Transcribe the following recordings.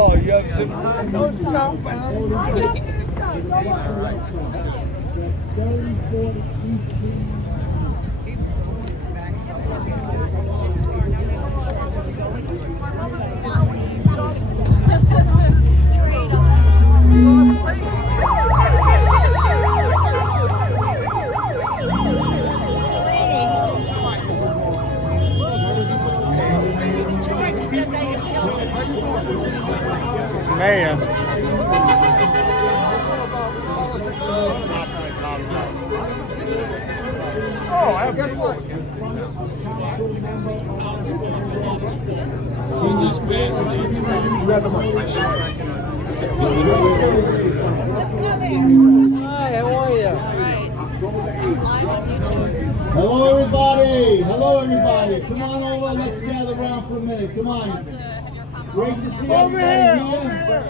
Oh, you have some. Don't stop. Man. Oh, I guess what? These bastards. Let's go there. Hi, how are you? Right. I'm live on YouTube. Hello, everybody. Hello, everybody. Come on over. Let's gather around for a minute. Come on. Great to see everybody here.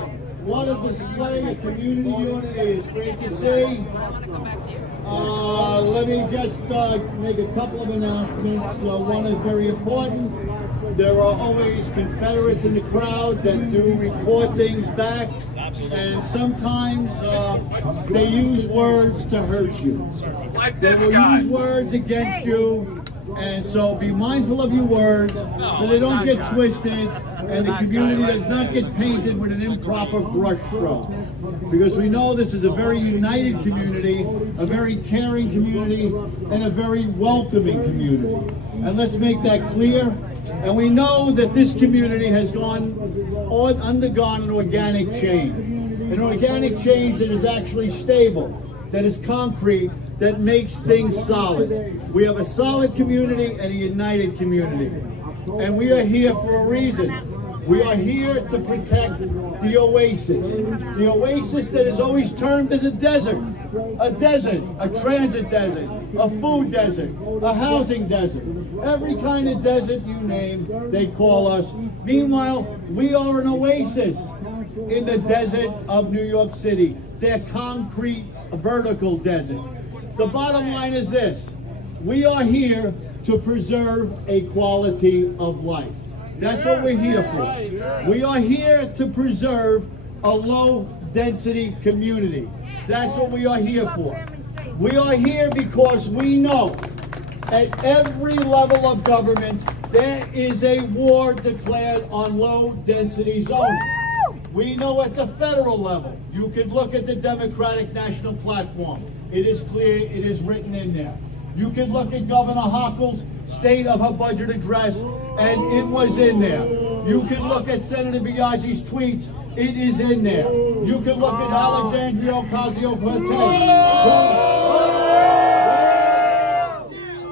What a display of community unity. It's great to see. I want to come back to you. Let me just make a couple of announcements. One is very important. There are always Confederates in the crowd that do report things back, and sometimes they use words to hurt you. They will use words against you, and so be mindful of your words so they don't get twisted and the community does not get painted with an improper brush stroke. Because we know this is a very united community, a very caring community, and a very welcoming community. And let's make that clear. And we know that this community has undergone an organic change. An organic change that is actually stable, that is concrete, that makes things solid. We have a solid community and a united community. And we are here for a reason. We are here to protect the oasis. The oasis that is always termed as a desert, a transit desert, a food desert, a housing desert. Every kind of desert you name, they call us. Meanwhile, we are an oasis in the desert of New York City. They're concrete, vertical desert. The bottom line is this: we are here to preserve a quality of life. That's what we're here for. We are here to preserve a low-density community. That's what we are here for. We are here because we know at every level of government there is a war declared on low-density zoning. We know at the federal level, you can look at the Democratic National Platform. It is clear, it is written in there. You can look at Governor Hochul's state of her budget address, and it was in there. You can look at Senator Biaggi's tweets, it is in there. You can look at Alexandria Ocasio-Cortez,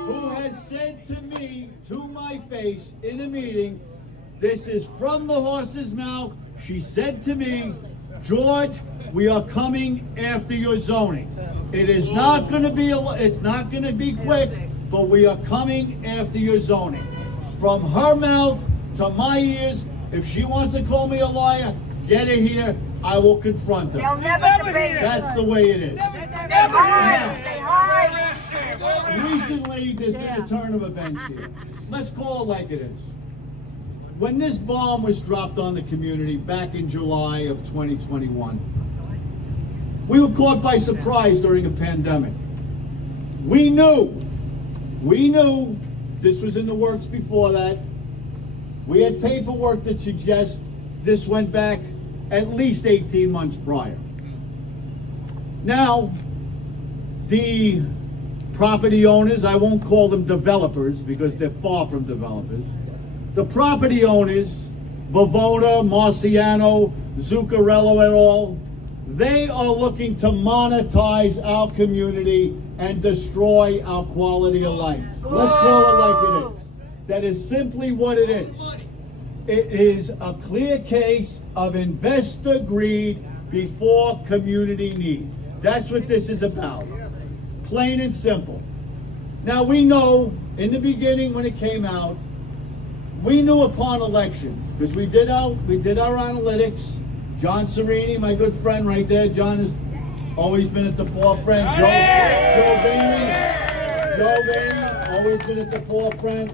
who has said to me, to my face, in a meeting, this is from the horse's mouth. She said to me, George, we are coming after your zoning. It is not going to be, it's not going to be quick, but we are coming after your zoning. From her mouth to my ears, if she wants to call me a liar, get her here. I will confront her. They'll never debate you. That's the way it is. Recently, there's been a turn of events here. Let's call it like it is. When this bomb was dropped on the community back in July of 2021, we were caught by surprise during a pandemic. We knew this was in the works before that. We had paperwork that suggests this went back at least 18 months prior. Now, the property owners, I won't call them developers because they're far from developers. The property owners, Bavona, Marciano, Zuccarello et al., they are looking to monetize our community and destroy our quality of life. Let's call it like it is. That is simply what it is. It is a clear case of investor greed before community need. That's what this is about. Plain and simple. Now we know in the beginning when it came out, we knew upon election, because we did our analytics. John Serini, my good friend right there. John has always been at the forefront. Joe Vaney. always been at the forefront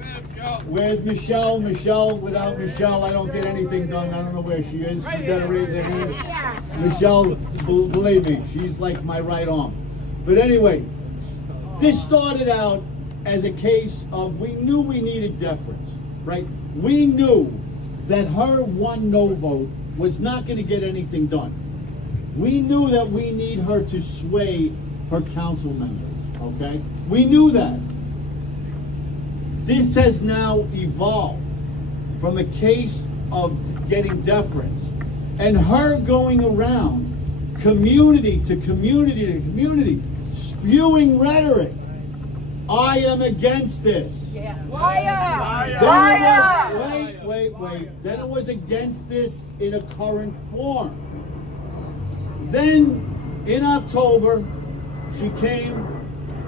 with Michelle. Michelle, without Michelle, I don't get anything done. I don't know where she is. She better raise her hand. Michelle, believe me, she's like my right arm. But anyway, this started out as a case of, we knew we needed deference, right? We knew that her one no vote was not going to get anything done. We knew that we need her to sway her council members, okay? We knew that. This has now evolved from a case of getting deference and her going around community to community to community, spewing rhetoric. I am against this. Wait. Then it was against this in a current form. Then, in October, she came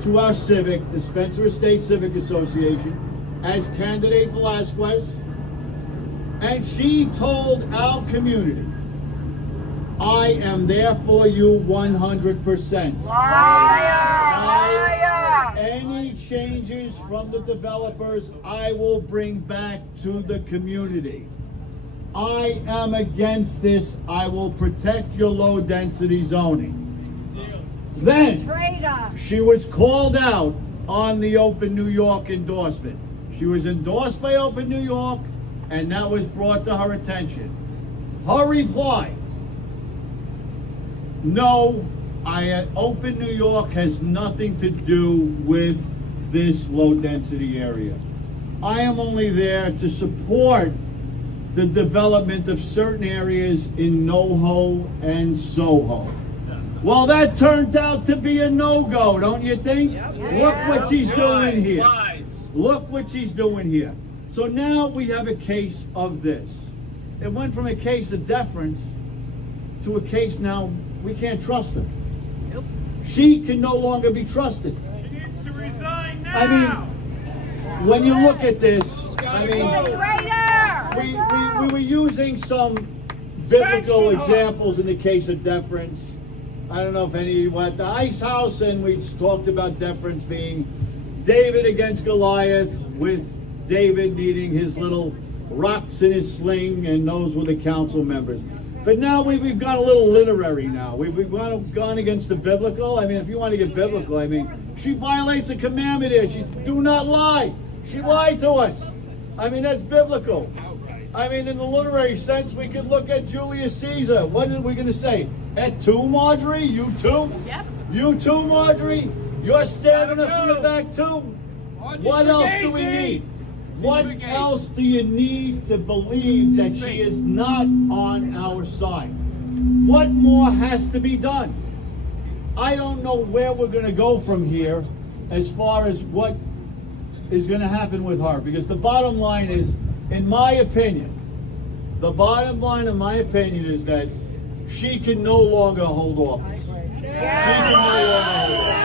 to our civic, the Spencer Estate Civic Association, as candidate Velazquez, and she told our community, I am there for you 100%. Any changes from the developers, I will bring back to the community. I am against this. I will protect your low density zoning. Then she was called out on the Open New York endorsement. She was endorsed by Open New York, and that was brought to her attention. Her reply, no, Open New York has nothing to do with this low density area. I am only there to support the development of certain areas in NoHo and Soho. Well, that turned out to be a no-go, don't you think? Look what she's doing here. Look what she's doing here. So now we have a case of this. It went from a case of deference to a case now we can't trust her. She can no longer be trusted. She needs to resign now. I mean, when you look at this, I mean, we were using some biblical examples in the case of deference. I don't know if any of you were at the Ice House, and we talked about deference being David against Goliath, with David needing his little rocks in his sling, and those were the council members. But now we've gone a little literary now. We've gone against the biblical. I mean, if you want to get biblical, I mean, she violates a commandment here. She do not lie. She lied to us. I mean, that's biblical. I mean, in the literary sense, we could look at Julius Caesar. What are we going to say? Et tu, Marjorie? You too? Yep. You too, Marjorie? You're stabbing us in the back too? What else do we need? What else do you need to believe that she is not on our side? What more has to be done? I don't know where we're going to go from here as far as what is going to happen with her, because the bottom line is, in my opinion, the bottom line in my opinion is that she can no longer hold office. She can no longer hold office.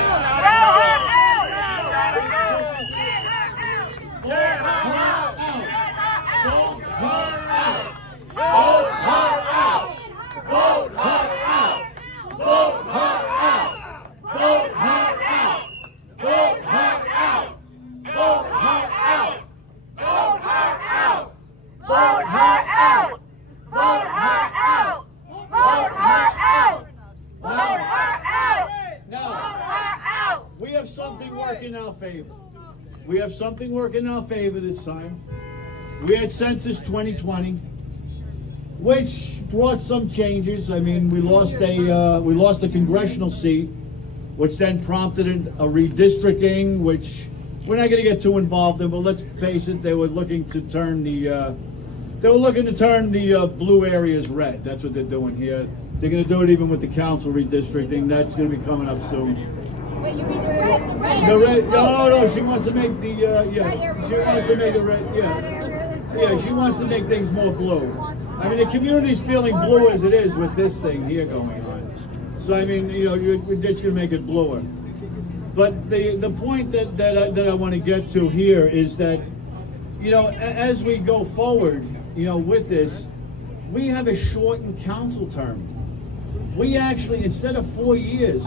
We have something working in our favor this time. We had Census 2020, which brought some changes. I mean, we lost a congressional seat, which then prompted a redistricting, which we're not going to get too involved in. But let's face it, they were looking to turn the blue areas red. That's what they're doing here. They're going to do it even with the council redistricting. That's going to be coming up soon. Wait, you mean the red? The red? No. She wants to make the She wants to make the red. Yeah. She wants to make things more blue. I mean, the community's feeling blue as it is with this thing here going on. So I mean, we're just gonna make it bluer. But the point that I want to get to here is that, as we go forward, with this, we have a shortened council term. We actually, instead of 4 years,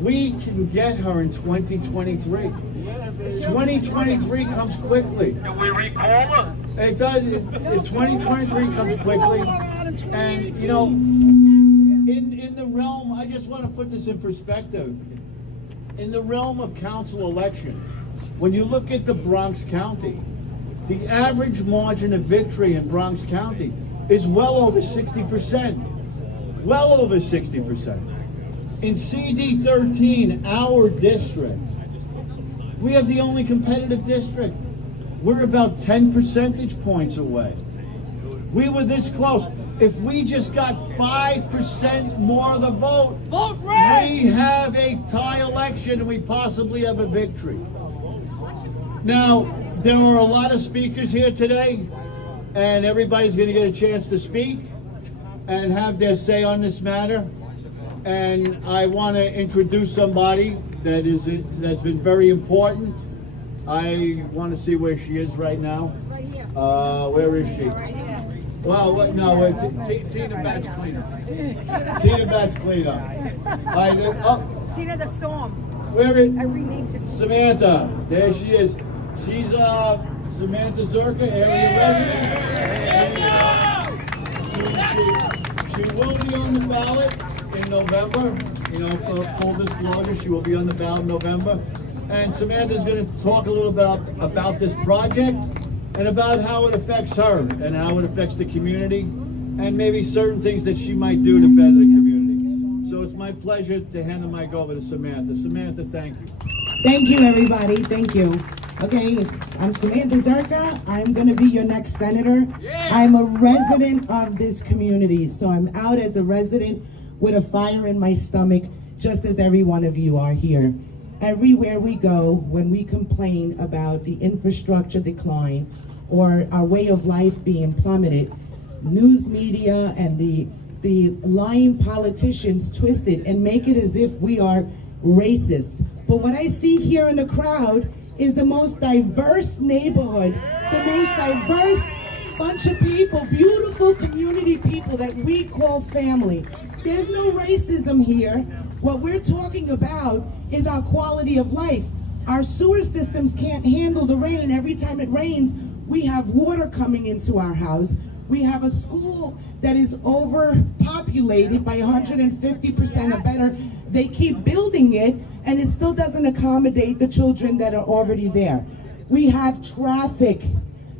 we can get her in 2023. 2023 comes quickly. Do we recall her? It does. 2023 comes quickly, and you know, in the realm, I just want to put this in perspective. In the realm of council elections, when you look at the Bronx County, the average margin of victory in Bronx County is well over 60%. Well over 60%. In CD 13, our district, we have the only competitive district. We're about 10 percentage points away. We were this close. If we just got 5% more of the vote, we have a tie election and we possibly have a victory. Now, there are a lot of speakers here today, and everybody's going to get a chance to speak and have their say on this matter. And I want to introduce somebody that's been very important. I want to see where she is right now. Right here. Where is she? Right here. Well, Tina Bat's cleanup. Tina Bat's cleanup. Tina the Storm. Where is I renamed it. Samantha? There she is. She's Samantha Zerka, area resident. She will be on the ballot in November. You know, for full disclosure, she will be on the ballot in November. And Samantha's going to talk a little bit about this project and about how it affects her and how it affects the community and maybe certain things that she might do to better the community. So it's my pleasure to hand the mic over to Samantha. Samantha, thank you. Thank you, everybody. Thank you. Okay, I'm Samantha Zerka. I'm going to be your next senator. I'm a resident of this community, so I'm out as a resident with a fire in my stomach, just as every one of you are here. Everywhere we go, when we complain about the infrastructure decline or our way of life being plummeted, news media and the lying politicians twist it and make it as if we are racist. But what I see here in the crowd is the most diverse neighborhood, the most diverse bunch of people, beautiful community people that we call family. There's no racism here. What we're talking about is our quality of life. Our sewer systems can't handle the rain. Every time it rains, we have water coming into our house. We have a school that is overpopulated by 150% or better. They keep building it, and it still doesn't accommodate the children that are already there. We have traffic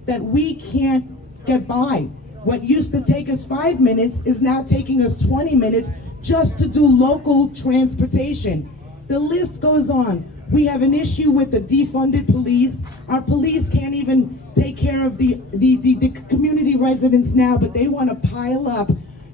that we can't get by. What used to take us 5 minutes is now taking us 20 minutes just to do local transportation. The list goes on. We have an issue with the defunded police. Our police can't even take care of the community residents now, but they want to pile up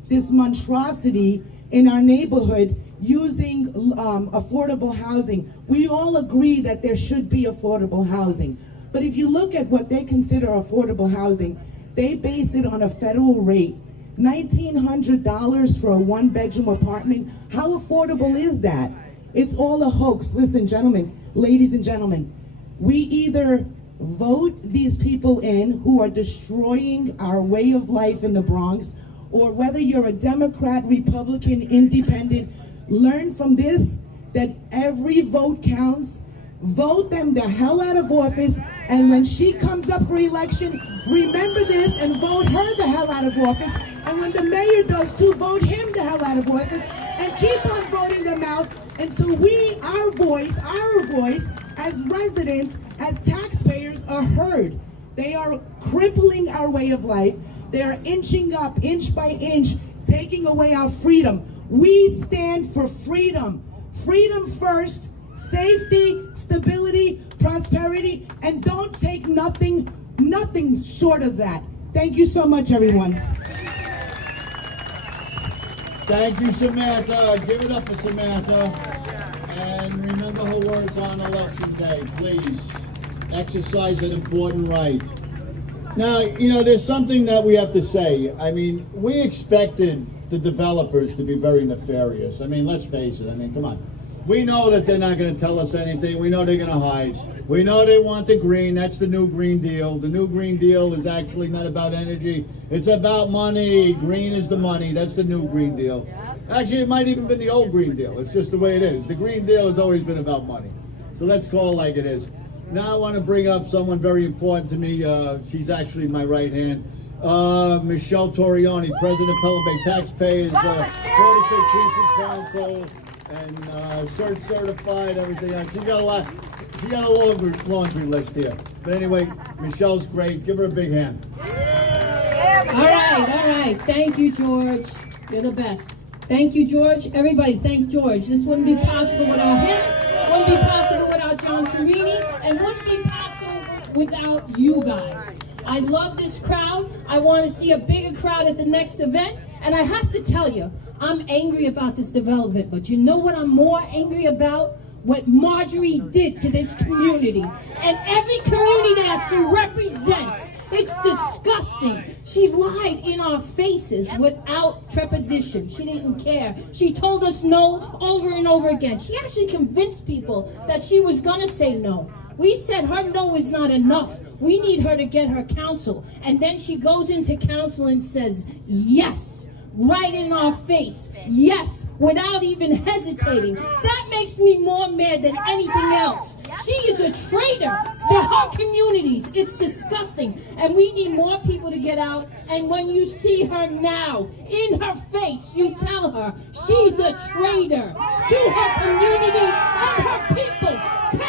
this monstrosity in our neighborhood using affordable housing. We all agree that there should be affordable housing. But if you look at what they consider affordable housing, they base it on a federal rate. $1,900 for a one-bedroom apartment. How affordable is that? It's all a hoax. Listen, gentlemen, ladies and gentlemen, we either vote these people in who are destroying our way of life in the Bronx, or whether you're a Democrat, Republican, Independent, learn from this that every vote counts. Vote them the hell out of office, and when she comes up for election, remember this and vote her the hell out of office. And when the mayor does too, vote him the hell out of office, and keep on voting them out until our voice as residents, as taxpayers are heard. They are crippling our way of life. They are inching up, inch by inch, taking away our freedom. We stand for freedom. Freedom first, safety, stability, prosperity, and don't take nothing short of that. Thank you so much, everyone. Thank you, Samantha. Give it up for Samantha. And remember her words on election day, please. Exercise an important right. Now, you know, there's something that we have to say. I mean, we expected the developers to be very nefarious. I mean, let's face it. I mean, come on. We know that they're not going to tell us anything. We know they're going to hide. We know they want the green. That's the new Green Deal. The new Green Deal is actually not about energy. It's about money. Green is the money. That's the new Green Deal. Actually, it might even been the old Green Deal. It's just the way it is. The Green Deal has always been about money. So let's call it like it is. Now I want to bring up someone very important to me. She's actually my right hand. Michelle Torioni, President of Pelham Bay Taxpayers, Certificate Teachers Council, and search certified, everything else. She got a lot. She got a laundry list here. But anyway, Michelle's great. Give her a big hand. All right. Thank you, George. You're the best. Thank you, George. Everybody, thank George. This wouldn't be possible without him. Wouldn't be possible without John Serini, and wouldn't be possible without you guys. I love this crowd. I want to see a bigger crowd at the next event. And I have to tell you, I'm angry about this development. But you know what I'm more angry about? What Marjorie did to this community. And every community that she represents. It's disgusting. She lied in our faces without trepidation. She didn't care. She told us no over and over again. She actually convinced people that she was going to say no. We said her no is not enough. We need her to get her counsel. And then she goes into counsel and says, yes, right in our face. Yes, without even hesitating. That makes me more mad than anything else. She is a traitor to her communities. It's disgusting. And we need more people to get out. And when you see her now, in her face, you tell her she's a traitor to her community and her people. 10,000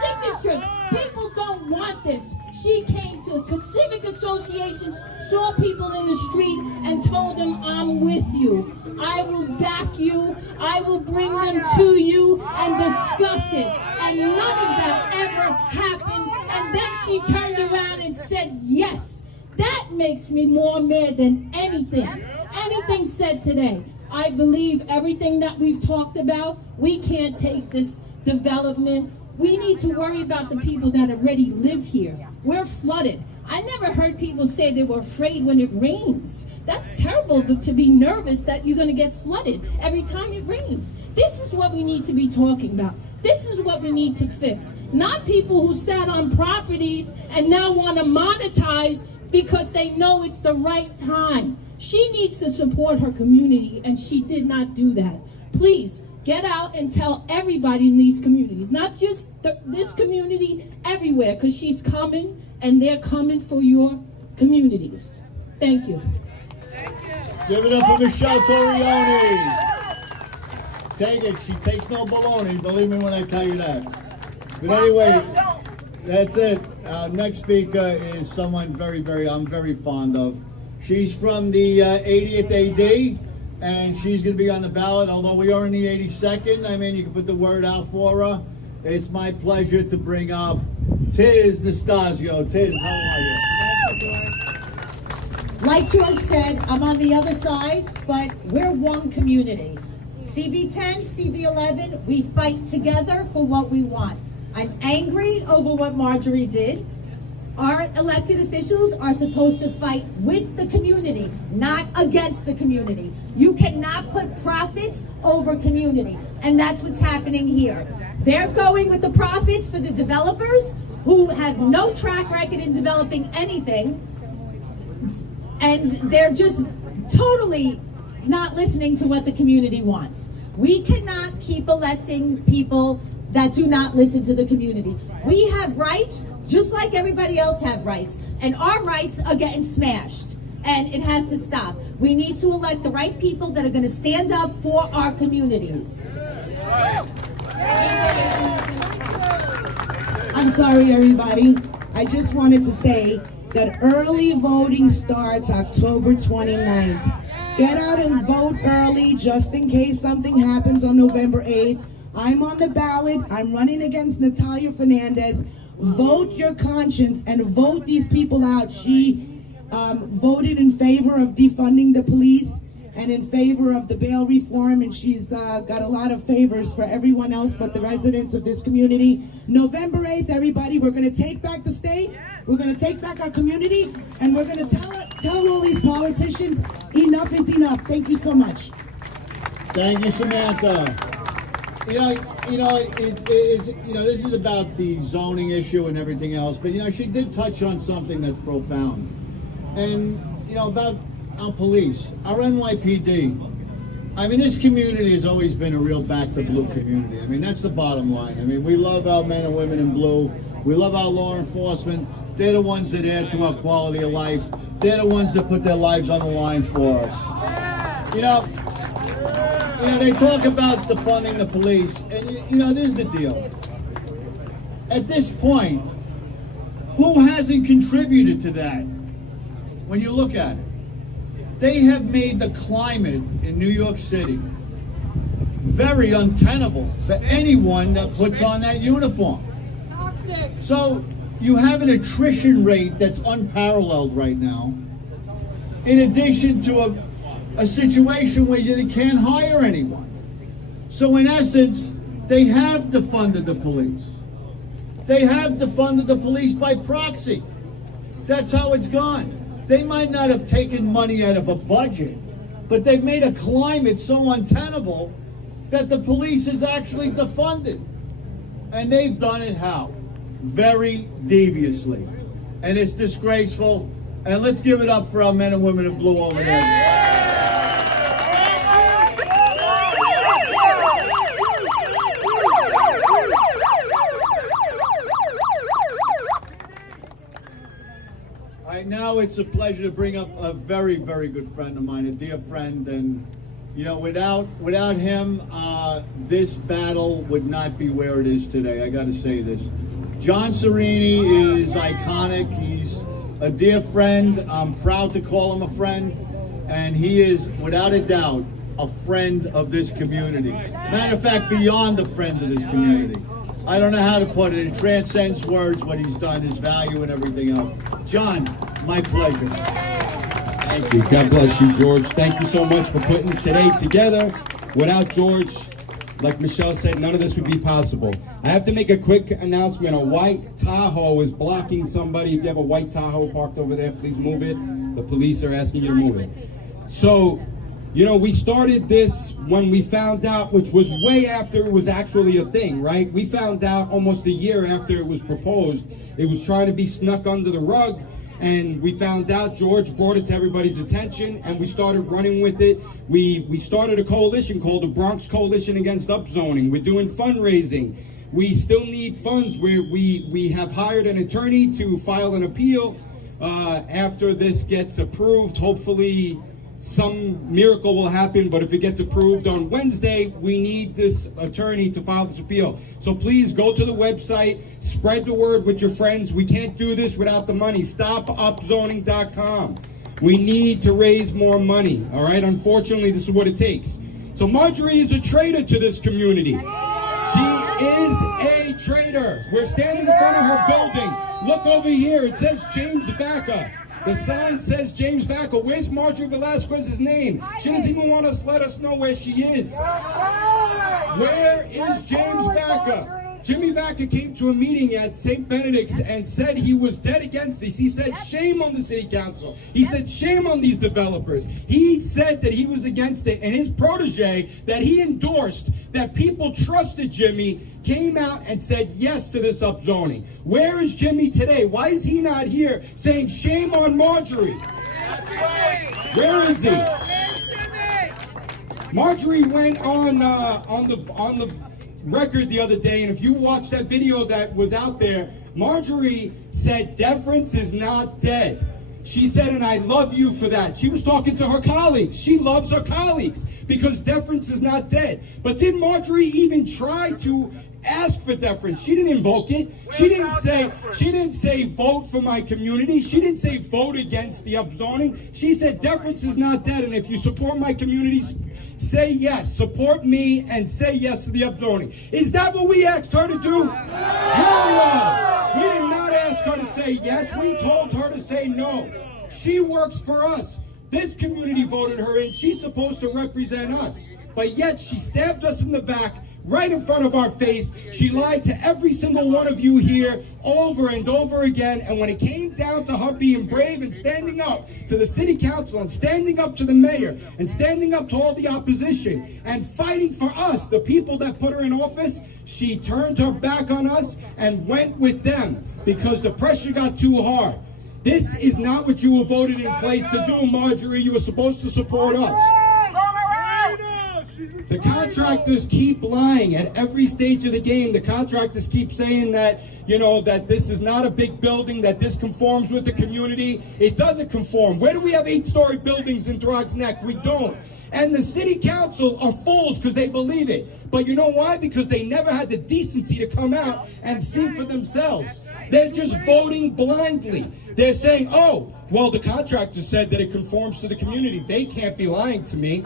signatures. People don't want this. She came to civic associations, saw people in the street, and told them, I'm with you. I will back you. I will bring them to you and discuss it. And none of that ever happened. And then she turned around and said, yes. That makes me more mad than anything said today. I believe everything that we've talked about. We can't take this development. We need to worry about the people that already live here. We're flooded. I never heard people say they were afraid when it rains. That's terrible to be nervous that you're going to get flooded every time it rains. This is what we need to be talking about. This is what we need to fix. Not people who sat on properties and now want to monetize because they know it's the right time. She needs to support her community, and she did not do that. Please, get out and tell everybody in these communities, not just this community, everywhere, because she's coming, and they're coming for your communities. Thank you. Give it up for Michelle Torioni. Take it. She takes no baloney. Believe me when I tell you that. But anyway, that's it. Our next speaker is someone I'm very fond of. She's from the 80th AD. And she's going to be on the ballot, although we are in the 82nd. I mean, you can put the word out for her. It's my pleasure to bring up Tiz Nastasio. Tiz, how are you? Thank you, George. Like George said, I'm on the other side, but we're one community. CB10, CB11, we fight together for what we want. I'm angry over what Marjorie did. Our elected officials are supposed to fight with the community, not against the community. You cannot put profits over community, and that's what's happening here. They're going with the profits for the developers who have no track record in developing anything, and they're just totally not listening to what the community wants. We cannot keep electing people that do not listen to the community. We have rights just like everybody else have rights, and our rights are getting smashed, and it has to stop. We need to elect the right people that are going to stand up for our communities. I'm sorry, everybody. I just wanted to say that early voting starts October 29th. Get out and vote early just in case something happens on November 8th. I'm on the ballot. I'm running against Natalia Fernandez. Vote your conscience and vote these people out. She voted in favor of defunding the police and in favor of the bail reform, and she's got a lot of favors for everyone else but the residents of this community. November 8th, everybody, we're going to take back the state, we're going to take back our community, and we're going to tell all these politicians enough is enough. Thank you so much. Thank you, Samantha. This is about the zoning issue and everything else, but she did touch on something that's profound. And about our police, our NYPD. I mean, this community has always been a real back to blue community. I mean, that's the bottom line. I mean, we love our men and women in blue. We love our law enforcement. They're the ones that add to our quality of life. They're the ones that put their lives on the line for us. You know, they talk about defunding the police, and you know, this is the deal. At this point, who hasn't contributed to that? When you look at it, they have made the climate in New York City very untenable for anyone that puts on that uniform. So you have an attrition rate that's unparalleled right now, in addition to a situation where you can't hire anyone. So in essence, they have defunded the police. They have defunded the police by proxy. That's how it's gone. They might not have taken money out of a budget, but they've made a climate so untenable that the police is actually defunded. And they've done it how? Very deviously. And it's disgraceful. And let's give it up for our men and women in blue over there. Now it's a pleasure to bring up a very, very good friend of mine, a dear friend, and you know, without him, this battle would not be where it is today. I got to say this. John Serrini is iconic. He's a dear friend. I'm proud to call him a friend, and he is, without a doubt, a friend of this community. Matter of fact, beyond a friend of this community. I don't know how to put it. It transcends words, what he's done, his value and everything else. John, my pleasure. Thank you. God bless you, George. Thank you so much for putting today together. Without George, like Michelle said, none of this would be possible. I have to make a quick announcement. A white Tahoe is blocking somebody. If you have a white Tahoe parked over there, please move it. The police are asking you to move it. So, you know, we started this when we found out, which was way after it was actually a thing, right? We found out almost a year after it was proposed. It was trying to be snuck under the rug, and we found out. George brought it to everybody's attention, and we started running with it. We started a coalition called the Bronx Coalition Against Upzoning. We're doing fundraising. We still need funds. We have hired an attorney to file an appeal after this gets approved. Hopefully some miracle will happen, but if it gets approved on Wednesday, we need this attorney to file this appeal. So please go to the website, spread the word with your friends. We can't do this without the money. StopUpzoning.com. We need to raise more money, all right? Unfortunately, this is what it takes. So Marjorie is a traitor to this community. She is a traitor. We're standing in front of her building. Look over here. It says James Vaca. The sign says James Vaca. Where's Marjorie Velazquez's name? She doesn't even want to let us know where she is. Where is James Vaca? Jimmy Vaca came to a meeting at St. Benedict's and said he was dead against this. He said shame on the city council. He said shame on these developers. He said that he was against it, and his protege that he endorsed, that people trusted Jimmy, came out and said yes to this upzoning. Where is Jimmy today? Why is he not here saying shame on Marjorie? Where is he? Marjorie went on the record the other day, and if you watch that video that was out there, Marjorie said deference is not dead. She said, and I love you for that. She was talking to her colleagues. She loves her colleagues because deference is not dead. But did Marjorie even try to ask for deference? She didn't invoke it. She didn't say vote for my community. She didn't say vote against the upzoning. She said deference is not dead, and if you support my community, say yes. Support me and say yes to the upzoning. Is that what we asked her to do? Hell no. We did not ask her to say yes. We told her to say no. She works for us. This community voted her in. She's supposed to represent us. But yet she stabbed us in the back, right in front of our face. She lied to every single one of you here over and over again. And when it came down to her being brave and standing up to the city council and standing up to the mayor and standing up to all the opposition and fighting for us, the people that put her in office, she turned her back on us and went with them because the pressure got too hard. This is not what you were voted in place to do, Marjorie. You were supposed to support us. The contractors keep lying at every stage of the game. The contractors keep saying that, you know, that this is not a big building, that this conforms with the community. It doesn't conform. Where do we have 8-story buildings in Bronx Neck? We don't. And the city council are fools because they believe it. But you know why? Because they never had the decency to come out and see for themselves. They're just voting blindly. They're saying, oh, well, the contractor said that it conforms to the community. They can't be lying to me.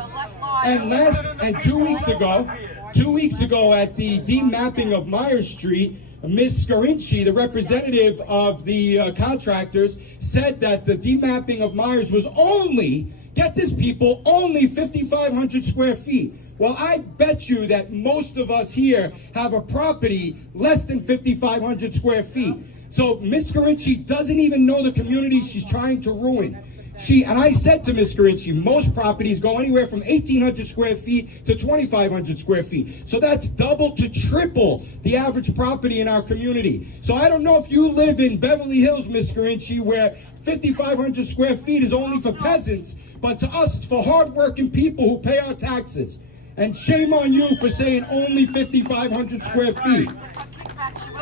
And 2 weeks ago at the demapping of Myers Street, Ms. Scarinci, the representative of the contractors, said that the demapping of Myers was only, get this people, only 5,500 square feet. Well, I bet you that most of us here have a property less than 5,500 square feet. So Ms. Scarinci doesn't even know the community she's trying to ruin. And I said to Ms. Scarinci, most properties go anywhere from 1,800 square feet to 2,500 square feet. So that's double to triple the average property in our community. So I don't know if you live in Beverly Hills, Ms. Scarinci, where 5,500 square feet is only for peasants, but to us, it's for hardworking people who pay our taxes. And shame on you for saying only 5,500 square feet.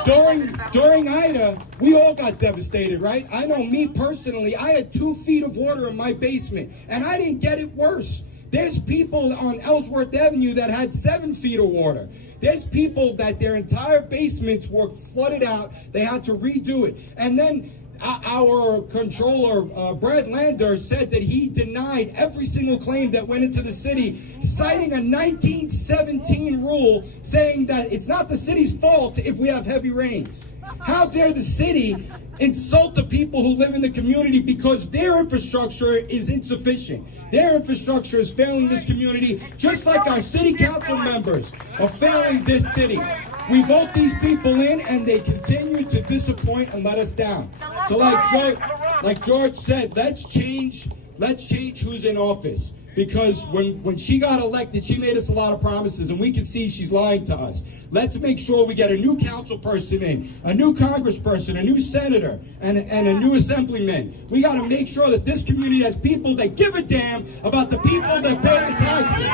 During Ida, we all got devastated, right? I know me personally, I had 2 feet of water in my basement, and I didn't get it worse. There's people on Ellsworth Avenue that had 7 feet of water. There's people that their entire basements were flooded out. They had to redo it. And then our controller, Brad Lander, said that he denied every single claim that went into the city, citing a 1917 rule saying that it's not the city's fault if we have heavy rains. How dare the city insult the people who live in the community because their infrastructure is insufficient. Their infrastructure is failing this community, just like our city council members are failing this city. We vote these people in, and they continue to disappoint and let us down. So like George said, let's change who's in office. Because when she got elected, she made us a lot of promises, and we can see she's lying to us. Let's make sure we get a new council person in, a new congressperson, a new senator, and a new assemblyman. We got to make sure that this community has people that give a damn about the people that pay the taxes.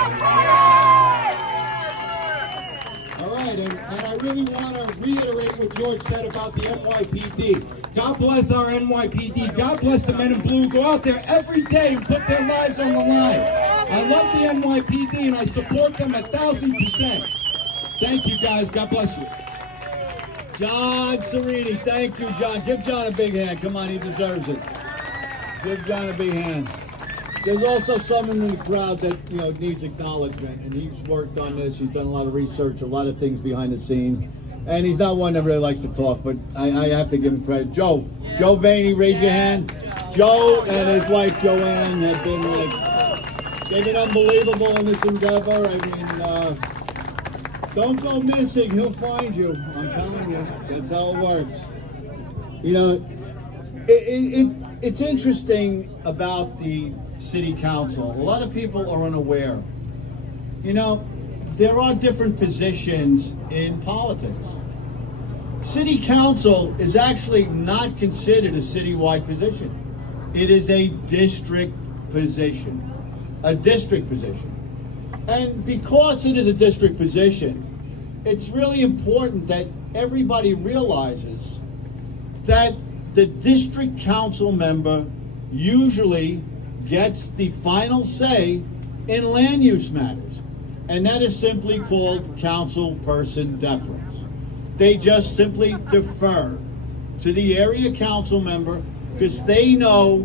All right, and I really want to reiterate what George said about the NYPD. God bless our NYPD. God bless the men in blue. Go out there every day and put their lives on the line. I love the NYPD, and I support them 1,000%. Thank you, guys. God bless you. John Serini, thank you, John. Give John a big hand. Come on, he deserves it. Give John a big hand. There's also someone in the crowd that, you know, needs acknowledgement, and he's worked on this. He's done a lot of research, a lot of things behind the scenes, and he's not one that really likes to talk, but I have to give him credit. Joe Vaney, raise your hand. Joe and his wife Joanne have been they've been unbelievable in this endeavor. I mean, don't go missing. He'll find you. I'm telling you, that's how it works. You know, it's interesting about the city council. A lot of people are unaware. You know, there are different positions in politics. City council is actually not considered a citywide position. It is a district position. A district position. And because it is a district position, it's really important that everybody realizes that the district council member usually gets the final say in land use matters. And that is simply called councilperson deference. They just simply defer to the area council member because they know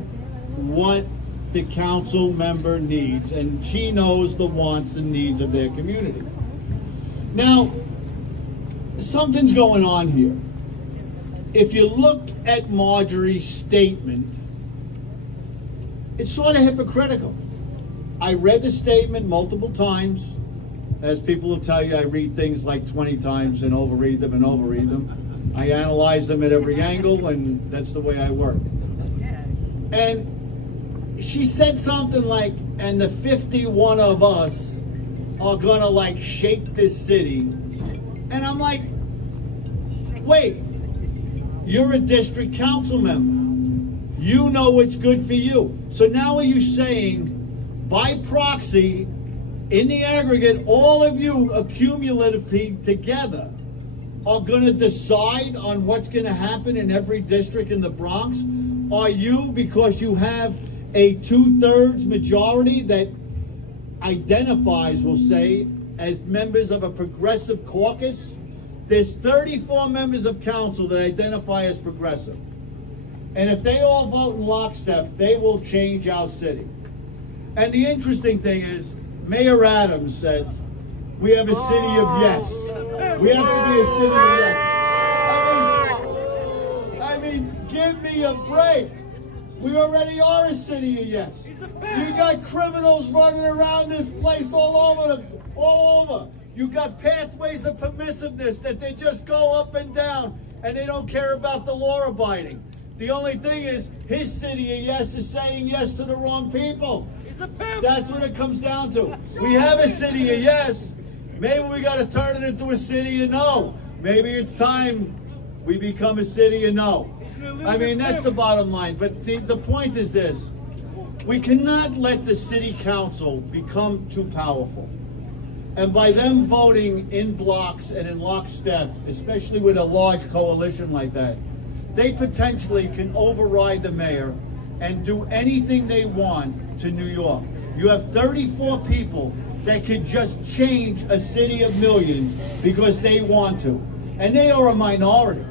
what the council member needs, and she knows the wants and needs of their community. Now, something's going on here. If you look at Marjorie's statement, it's sort of hypocritical. I read the statement multiple times. As people will tell you, I read things like 20 times and overread them. I analyze them at every angle, and that's the way I work. And she said something like, and the 51 of us are gonna like shape this city. And I'm like, wait, you're a district council member. You know what's good for you. So now are you saying, by proxy, in the aggregate, all of you accumulatively together are going to decide on what's going to happen in every district in the Bronx? Are you, because you have a 2/3 majority that identifies, we'll say, as members of a progressive caucus? There's 34 members of council that identify as progressive. And if they all vote in lockstep, they will change our city. And the interesting thing is, Mayor Adams said, we have a city of yes. We have to be a city of yes. I mean, give me a break. We already are a city of yes. You got criminals running around this place all over. You got pathways of permissiveness that they just go up and down, and they don't care about the law abiding. The only thing is, his city of yes is saying yes to the wrong people. That's what it comes down to. We have a city of yes. Maybe we got to turn it into a city of no. Maybe it's time we become a city of no. I mean, that's the bottom line. But the point is this. We cannot let the city council become too powerful. And by them voting in blocks and in lockstep, especially with a large coalition like that, they potentially can override the mayor and do anything they want to New York. You have 34 people that could just change a city of millions because they want to. And they are a minority.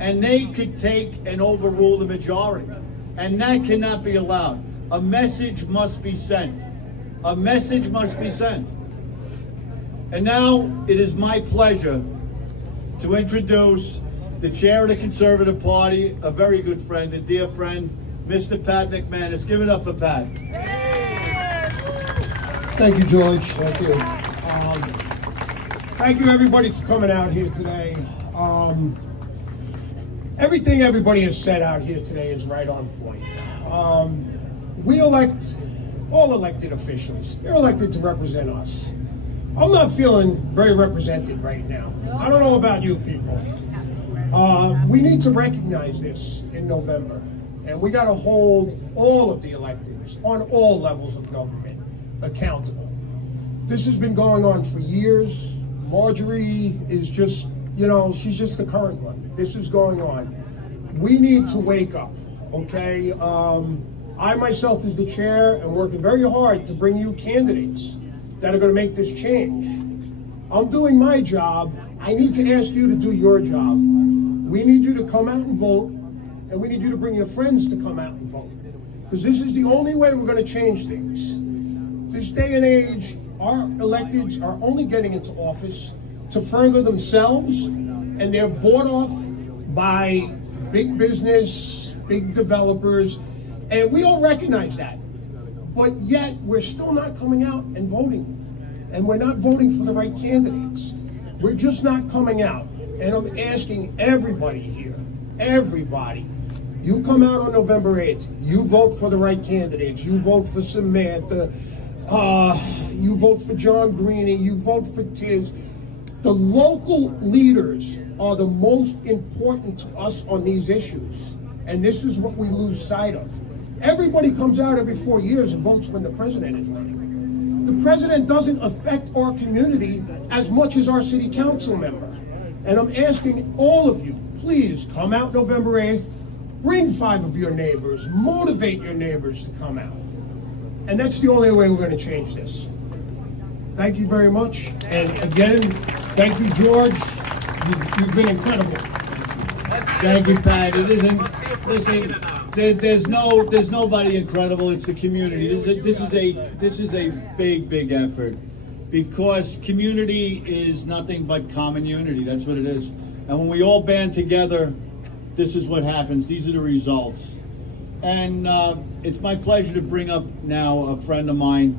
And they could take and overrule the majority. And that cannot be allowed. A message must be sent. A message must be sent. And now it is my pleasure to introduce the chair of the Conservative Party, a very good friend, a dear friend, Mr. Pat McManus. Give it up for Pat. Thank you, George. Thank you. Thank you, everybody, for coming out here today. Everything everybody has said out here today is right on point. We elect all elected officials. They're elected to represent us. I'm not feeling very represented right now. I don't know about you people. We need to recognize this in November. And we got to hold all of the electeds on all levels of government accountable. This has been going on for years. Marjorie is just, she's just the current one. This is going on. We need to wake up, okay? I myself as the chair am working very hard to bring you candidates that are going to make this change. I'm doing my job. I need to ask you to do your job. We need you to come out and vote, and we need you to bring your friends to come out and vote. Because this is the only way we're going to change things. This day and age, our electeds are only getting into office to further themselves, and they're bought off by big business, big developers, and we all recognize that. But yet, we're still not coming out and voting. And we're not voting for the right candidates. We're just not coming out. And I'm asking everybody here, everybody, you come out on November 8th, you vote for the right candidates, you vote for Samantha, you vote for John Greenie, you vote for Tiz. The local leaders are the most important to us on these issues. And this is what we lose sight of. Everybody comes out every 4 years and votes when the president is running. The president doesn't affect our community as much as our city council members. And I'm asking all of you, please come out November 8th, bring 5 of your neighbors, motivate your neighbors to come out. And that's the only way we're going to change this. Thank you very much. And again, thank you, George. You've been incredible. Thank you, Pat. It isn't, listen, there's nobody incredible. It's the community. This is a big effort, because community is nothing but common unity. That's what it is. And when we all band together, this is what happens. These are the results. And it's my pleasure to bring up now a friend of mine.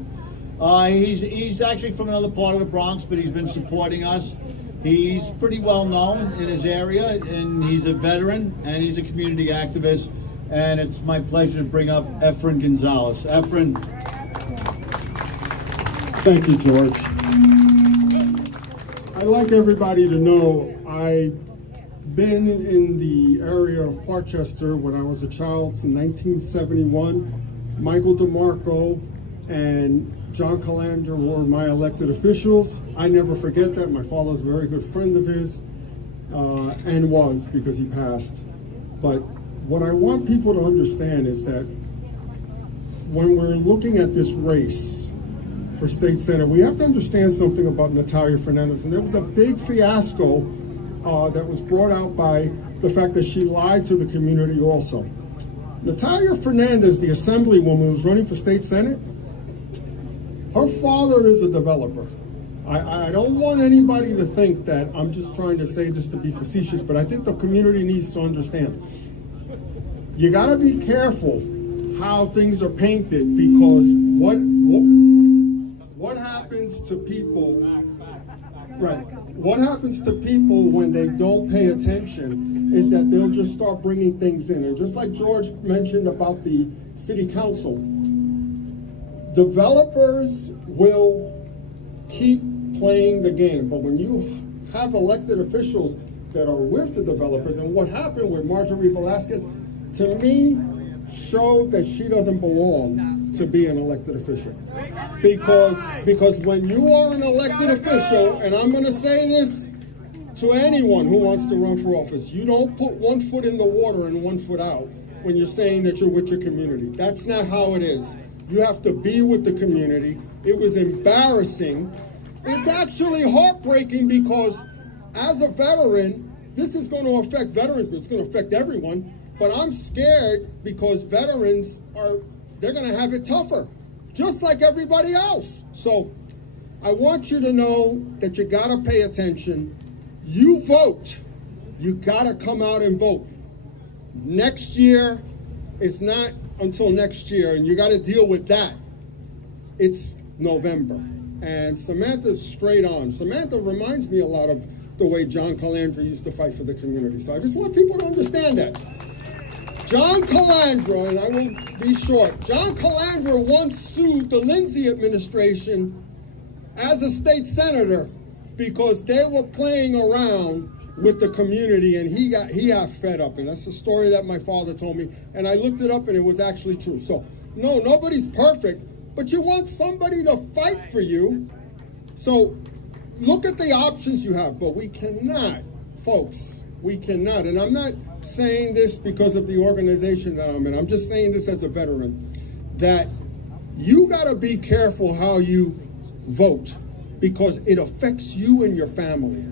He's actually from another part of the Bronx, but he's been supporting us. He's pretty well known in his area, and he's a veteran, and he's a community activist. And it's my pleasure to bring up Efren Gonzalez. Efren. Thank you, George. I'd like everybody to know I've been in the area of Parkchester when I was a child since 1971. Michael DeMarco and John Calandra were my elected officials. I never forget that. My father's a very good friend of his, and was, because he passed. But what I want people to understand is that when we're looking at this race for state senate, we have to understand something about Natalia Fernandez. And there was a big fiasco that was brought out by the fact that she lied to the community also. Natalia Fernandez, the assemblywoman who was running for state senate, her father is a developer. I don't want anybody to think that I'm just trying to say this to be facetious, but I think the community needs to understand. You gotta be careful how things are painted, because what happens to people, right? What happens to people when they don't pay attention is that they'll just start bringing things in. And just like George mentioned about the city council, developers will keep playing the game, but when you have elected officials that are with the developers, and what happened with Marjorie Velazquez, to me, showed that she doesn't belong to be an elected official. Because when you are an elected official, and I'm gonna say this to anyone who wants to run for office, you don't put one foot in the water and one foot out when you're saying that you're with your community. That's not how it is. You have to be with the community. It was embarrassing. It's actually heartbreaking, because as a veteran, this is going to affect veterans, but it's going to affect everyone. But I'm scared because veterans they're going to have it tougher, just like everybody else. So I want you to know that you got to pay attention. You vote. You got to come out and vote. Next year, it's not until next year, and you got to deal with that. It's November. And Samantha's straight on. Samantha reminds me a lot of the way John Calandra used to fight for the community. So I just want people to understand that. John Calandra, and I will be short, John Calandra once sued the Lindsay administration as a state senator because they were playing around with the community, and he got fed up. And that's the story that my father told me. And I looked it up, and it was actually true. So no, nobody's perfect, but you want somebody to fight for you. So look at the options you have, but we cannot, folks, we cannot. And I'm not saying this because of the organization that I'm in. I'm just saying this as a veteran, that you got to be careful how you vote, because it affects you and your family.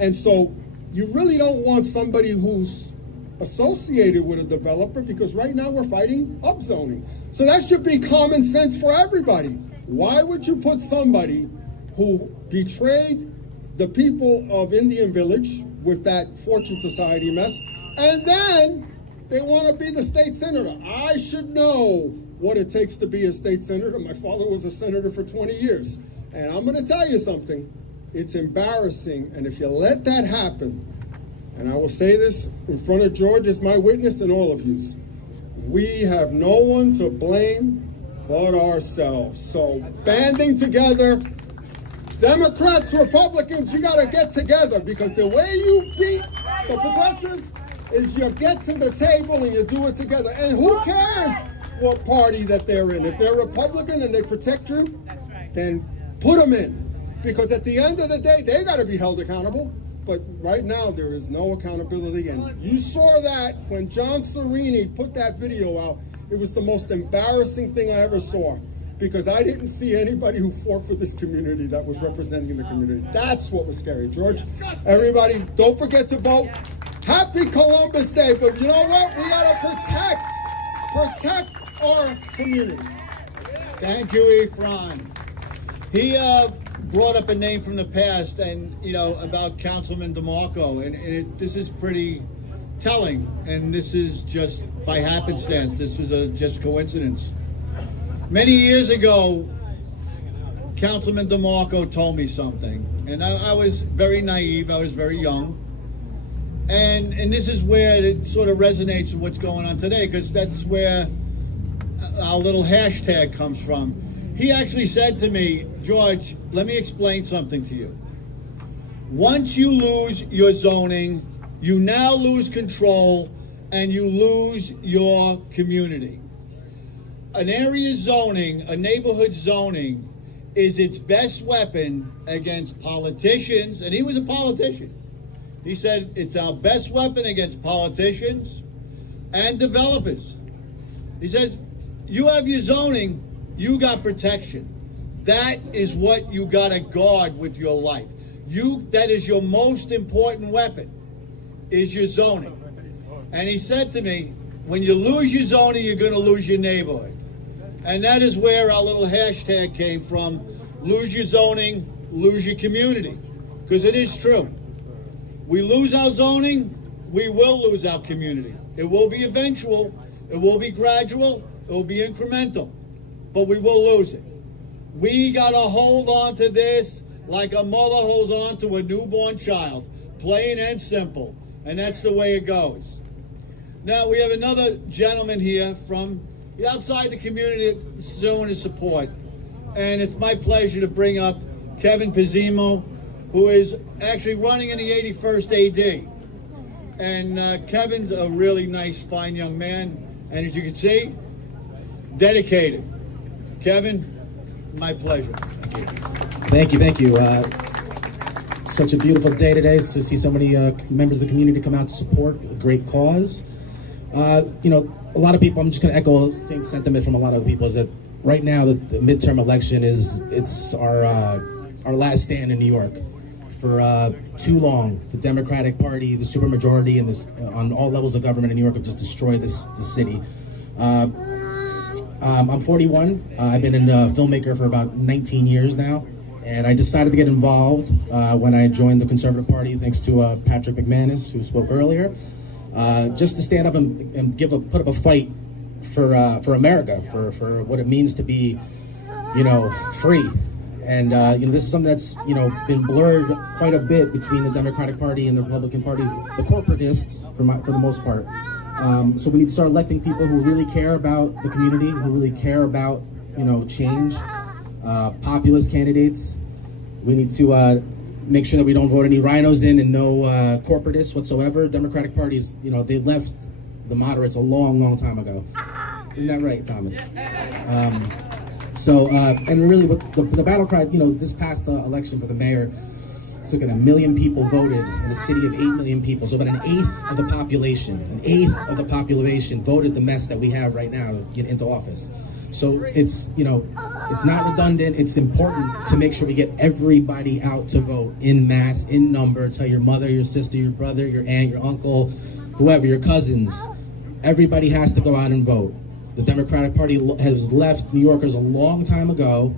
And so you really don't want somebody who's associated with a developer, because right now we're fighting upzoning. So that should be common sense for everybody. Why would you put somebody who betrayed the people of Indian Village with that Fortune Society mess, and then they want to be the state senator? I should know what it takes to be a state senator. My father was a senator for 20 years. And I'm going to tell you something. It's embarrassing. And if you let that happen, and I will say this in front of George as my witness and all of you, we have no one to blame but ourselves. So banding together, Democrats, Republicans, you got to get together, because the way you beat the progressives is you get to the table and you do it together. And who cares what party that they're in? If they're Republican and they protect you, then put them in. Because at the end of the day, they got to be held accountable. But right now, there is no accountability. And you saw that when John Sereni put that video out. It was the most embarrassing thing I ever saw, because I didn't see anybody who fought for this community that was representing the community. That's what was scary. George, everybody, don't forget to vote. Happy Columbus Day. But you know what? We got to protect our community. Thank you, Efron. He brought up a name from the past, and about Councilman DeMarco, and this is pretty telling. And this is just by happenstance. This was just coincidence. Many years ago, Councilman DeMarco told me something, and I was very naive. I was very young, and this is where it sort of resonates with what's going on today, because that's where our little hashtag comes from. He actually said to me, George, let me explain something to you. Once you lose your zoning, you now lose control, and you lose your community. an area zoning, a neighborhood zoning, is its best weapon against politicians, and he was a politician. He said it's our best weapon against politicians and developers. He says, you have your zoning, you got protection. That is what you got to guard with your life. That is your most important weapon, is your zoning. And he said to me, when you lose your zoning, you're going to lose your neighborhood. And that is where our little hashtag came from, lose your zoning, lose your community. Because it is true. We lose our zoning, we will lose our community. It will be eventual, it will be gradual, it will be incremental, but we will lose it. We got to hold on to this like a mother holds on to a newborn child, plain and simple. And that's the way it goes. Now, we have another gentleman here from outside the community that's showing his support. And it's my pleasure to bring up Kevin Pizzimo, who is actually running in the 81st AD. And Kevin's a really nice, fine young man. And as you can see, dedicated. Kevin, my pleasure. Thank you. Such a beautiful day today to see so many members of the community come out to support a great cause. A lot of people, I'm just going to echo the same sentiment from a lot of people, is that right now the midterm election it's our last stand in New York. For too long, the Democratic Party, the supermajority, and this on all levels of government in New York have just destroyed the city. I'm 41. I've been a filmmaker for about 19 years now, and I decided to get involved when I joined the Conservative Party, thanks to Patrick McManus, who spoke earlier, just to stand up and put up a fight for America, for what it means to be, free. And this is something that's been blurred quite a bit between the Democratic Party and the Republican parties, the corporatists for the most part. So we need to start electing people who really care about the community, who really care about change. Populist candidates. We need to make sure that we don't vote any rhinos in and no corporatists whatsoever. Democratic parties, they left the moderates a long time ago. Isn't that right, Thomas? And really, the battle cry, this past election for the mayor, it's like 1 million people voted in a city of 8 million people. So about an eighth of the population voted the mess that we have right now to get into office. So it's not redundant. It's important to make sure we get everybody out to vote in mass, in number. Tell your mother, your sister, your brother, your aunt, your uncle, whoever, your cousins. Everybody has to go out and vote. The Democratic Party has left New Yorkers a long time ago,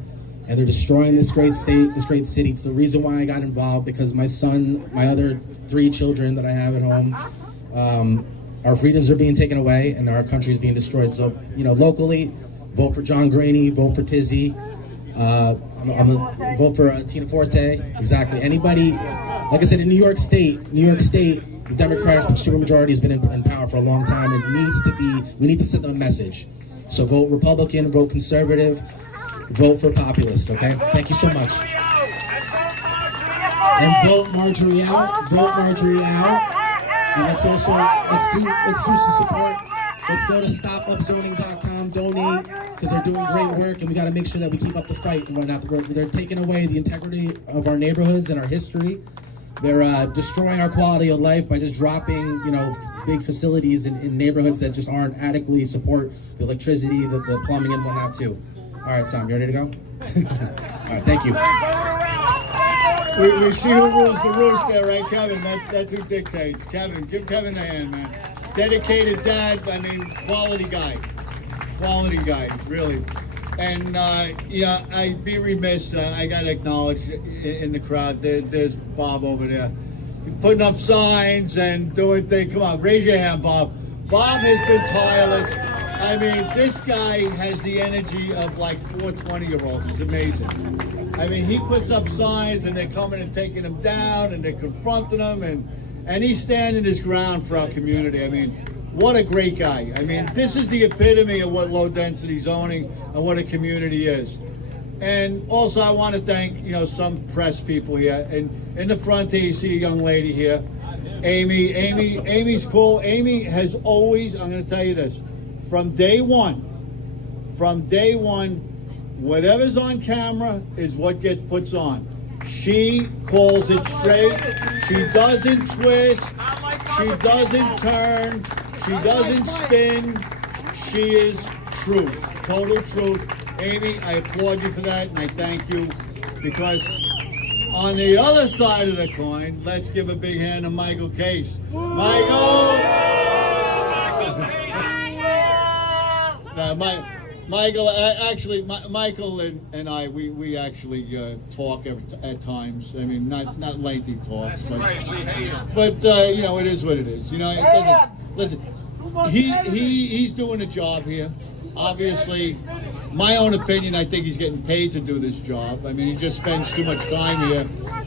and they're destroying this great state, this great city. It's the reason why I got involved, because my son, my other 3 children that I have at home, our freedoms are being taken away and our country is being destroyed. So, locally, vote for John Graney, vote for Tizzy, vote for Tina Forte. Exactly. Anybody, like I said, in New York State, the Democratic supermajority has been in power for a long time. We need to send them a message. So vote Republican, vote conservative, vote for populists, okay? Thank you so much. And vote Marjorie out, vote Marjorie out. And let's do some support. Let's go to stopupzoning.com, donate, because they're doing great work, and we got to make sure that we keep up the fight and whatnot. They're taking away the integrity of our neighborhoods and our history. They're destroying our quality of life by just dropping, big facilities in neighborhoods that just aren't adequately support the electricity, the plumbing, and whatnot too. All right, Tom, you ready to go? All right, thank you. We see who rules the roost there, right, Kevin? That's who dictates. Kevin, give Kevin a hand, man. Dedicated dad, quality guy, really. And I'd be remiss, I got to acknowledge in the crowd, there's Bob over there, putting up signs and doing things. Come on, raise your hand, Bob. Bob has been tireless. This guy has the energy of like 4 20-year-olds. It's amazing. He puts up signs and they're coming and taking him down and they're confronting him and he's standing his ground for our community. What a great guy. This is the epitome of what low-density zoning and what a community is. And also I want to thank, some press people here. And in the front here, you see a young lady here. Amy's cool. Amy has always, I'm going to tell you this, from day one, from day one, whatever's on camera is what gets puts on. She calls it straight. She doesn't twist. She doesn't turn. She doesn't spin. She is truth, total truth. Amy, I applaud you for that, and I thank you, because on the other side of the coin, let's give a big hand to Michael Case. Michael! Michael, actually, Michael and I, we actually talk at times. I mean, not lengthy talks, but you know, it is what it is. You know, listen, he's doing a job here. Obviously, my own opinion, I think he's getting paid to do this job. I mean, he just spends too much time here,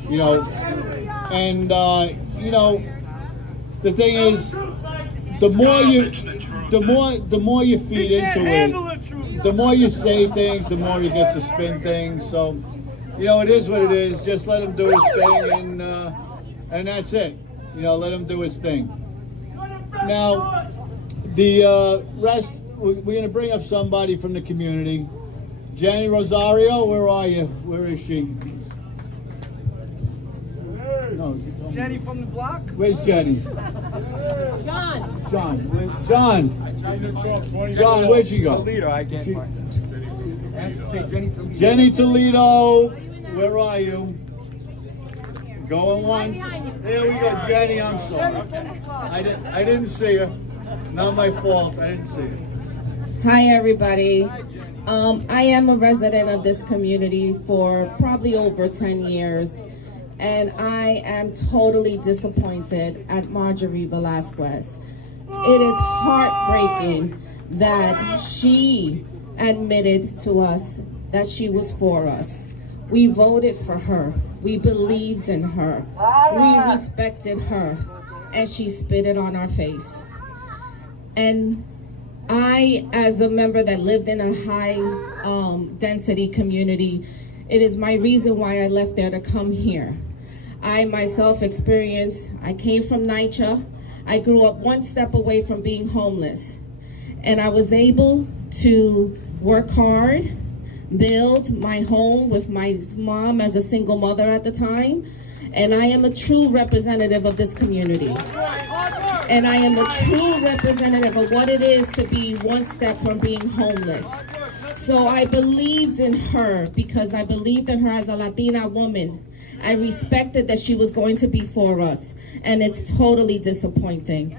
you know. And you know, the thing is, the more you feed into it, the more you say things, the more he gets to spin things. So, you know, it is what it is. Just let him do his thing, and that's it. You know, let him do his thing. Now, the rest, we're going to bring up somebody from the community. Jenny Rosario, where are you? Where is she? No, Jenny from the block? where's Jenny? John. John, where'd she go? Toledo, I get Jenny Toledo, where are you? Going once. There we go, Jenny. I'm sorry. I didn't see her. Not my fault. I didn't see her. Hi, everybody. I am a resident of this community for probably over 10 years, and I am totally disappointed at Marjorie Velazquez. It is heartbreaking that she admitted to us that she was for us. We voted for her. We believed in her. We respected her, and she spit it on our face. And I, as a member that lived in a high density community, it is my reason why I left there to come here. I myself experienced, I came from NYCha. I grew up one step away from being homeless. And I was able to work hard, build my home with my mom as a single mother at the time. And I am a true representative of this community. And I am a true representative of what it is to be one step from being homeless. So I believed in her because I believed in her as a Latina woman. I respected that she was going to be for us, and it's totally disappointing.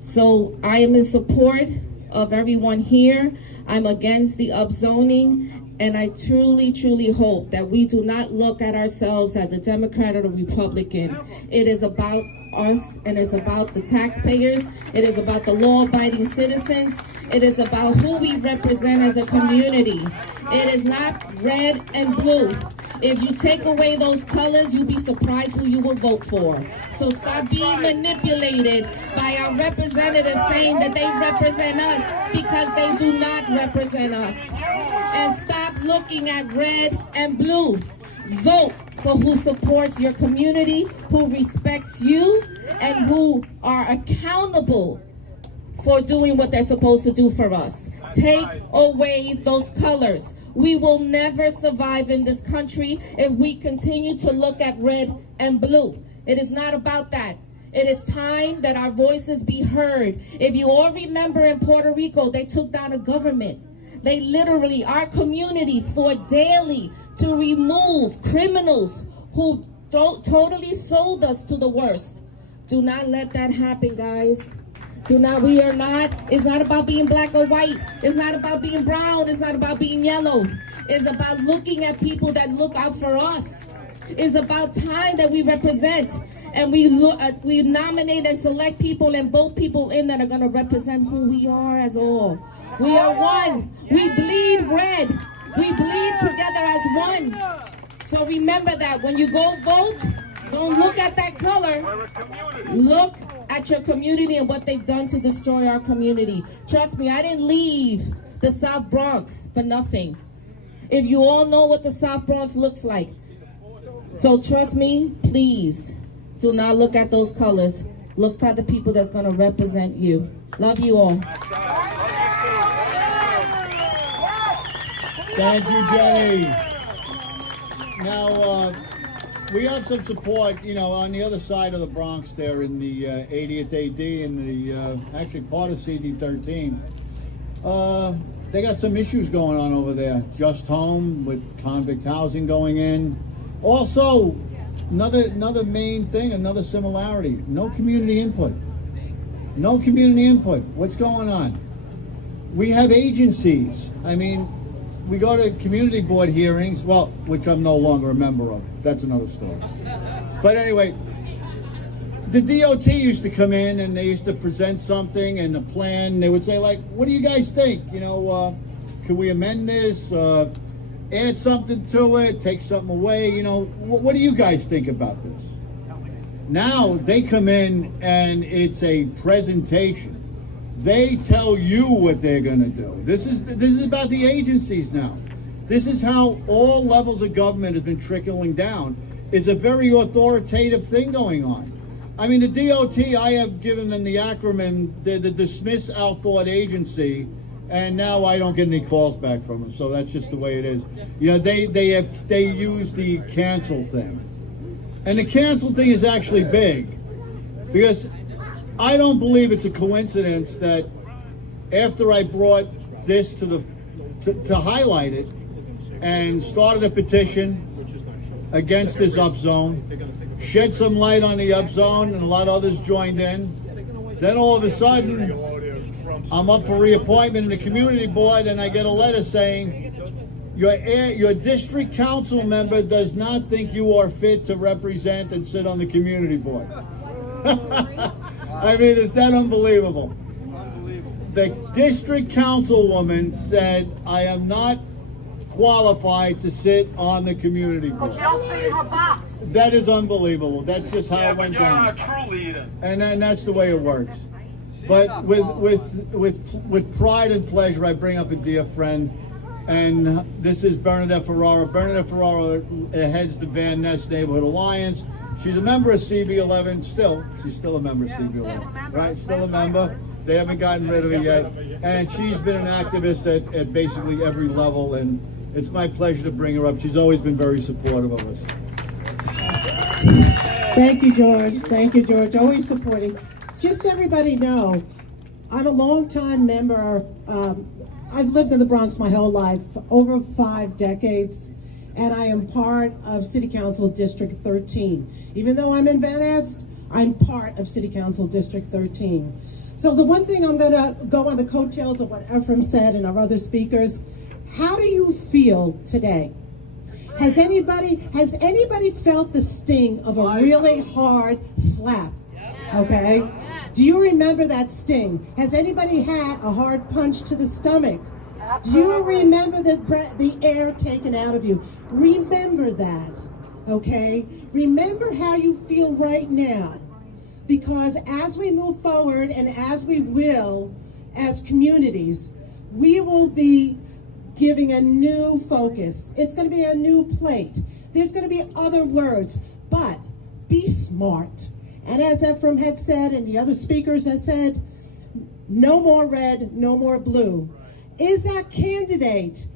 So I am in support of everyone here. I'm against the upzoning, and I truly, truly hope that we do not look at ourselves as a Democrat or a Republican. It is about us, and it's about the taxpayers. It is about the law-abiding citizens. It is about who we represent as a community. It is not red and blue. If you take away those colors, you'll be surprised who you will vote for. So stop being manipulated by our representatives saying that they represent us because they do not represent us. And stop looking at red and blue. Vote for who supports your community, who respects you, and who are accountable for doing what they're supposed to do for us. Take away those colors. We will never survive in this country if we continue to look at red and blue. It is not about that. It is time that our voices be heard. If you all remember in Puerto Rico, they took down a government. They literally, our community fought daily to remove criminals who totally sold us to the worst. Do not let that happen, guys. It's not about being black or white. It's not about being brown. It's not about being yellow. It's about looking at people that look out for us. It's about time that we represent and we nominate and select people and vote people in that are going to represent who we are as all. We are one. We bleed red. We bleed together as one. So remember that when you go vote, don't look at that color. Look at your community and what they've done to destroy our community. Trust me, I didn't leave the South Bronx for nothing. If you all know what the South Bronx looks like. So trust me, please, do not look at those colors. Look at the people that's going to represent you. Love you all. Thank you, Jenny. Now, we have some support, you know, on the other side of the Bronx there in the 80th AD and the, actually part of CD 13. They got some issues going on over there. Just home with convict housing going in. Also, another main thing, another similarity, no community input. No community input. What's going on? We have agencies. I mean, we go to community board hearings, well, which I'm no longer a member of. That's another story. But anyway, the DOT used to come in and they used to present something and a plan. They would say, like, what do you guys think? You know, can we amend this? Add something to it, take something away? You know, what do you guys think about this? Now they come in and it's a presentation. They tell you what they're going to do. This is about the agencies now. This is how all levels of government has been trickling down. It's a very authoritative thing going on. I mean, the DOT, I have given them the acronym, the Dismiss Outthought Agency, and now I don't get any calls back from them. So that's just the way it is. You know, they use the cancel thing. And the cancel thing is actually big, because I don't believe it's a coincidence that after I brought this to highlight it and started a petition against this upzone, shed some light on the upzone, and a lot of others joined in, then all of a sudden I'm up for reappointment in the community board and I get a letter saying, your district council member does not think you are fit to represent and sit on the community board. I mean, is that unbelievable? The district councilwoman said, I am not qualified to sit on the community board. That is unbelievable. That's just how it went down. You're a true leader. And that's the way it works. But with pride and pleasure, I bring up a dear friend, and this is Bernadette Ferraro. Bernadette Ferraro heads the Van Ness Neighborhood Alliance. She's a member of CB11 still. She's still a member of CB11, right? Still a member. They haven't gotten rid of it yet. And she's been an activist at basically every level, and it's my pleasure to bring her up. She's always been very supportive of us. Thank you, George. Thank you, George. Always supporting. Just so everybody know, I'm a longtime member. I've lived in the Bronx my whole life, over 5 decades, and I am part of City Council District 13. Even though I'm in Van Ness, I'm part of City Council District 13. So the one thing I'm going to go on the coattails of what Ephraim said and our other speakers, how do you feel today? Has anybody felt the sting of a really hard slap? Okay? Do you remember that sting? Has anybody had a hard punch to the stomach? Do you remember the air taken out of you? Remember that, okay? Remember how you feel right now. Because as we move forward and as we will, as communities, we will be giving a new focus. It's going to be a new plate. There's going to be other words, but be smart. And as Ephraim had said, and the other speakers have said, no more red, no more blue. Is that candidate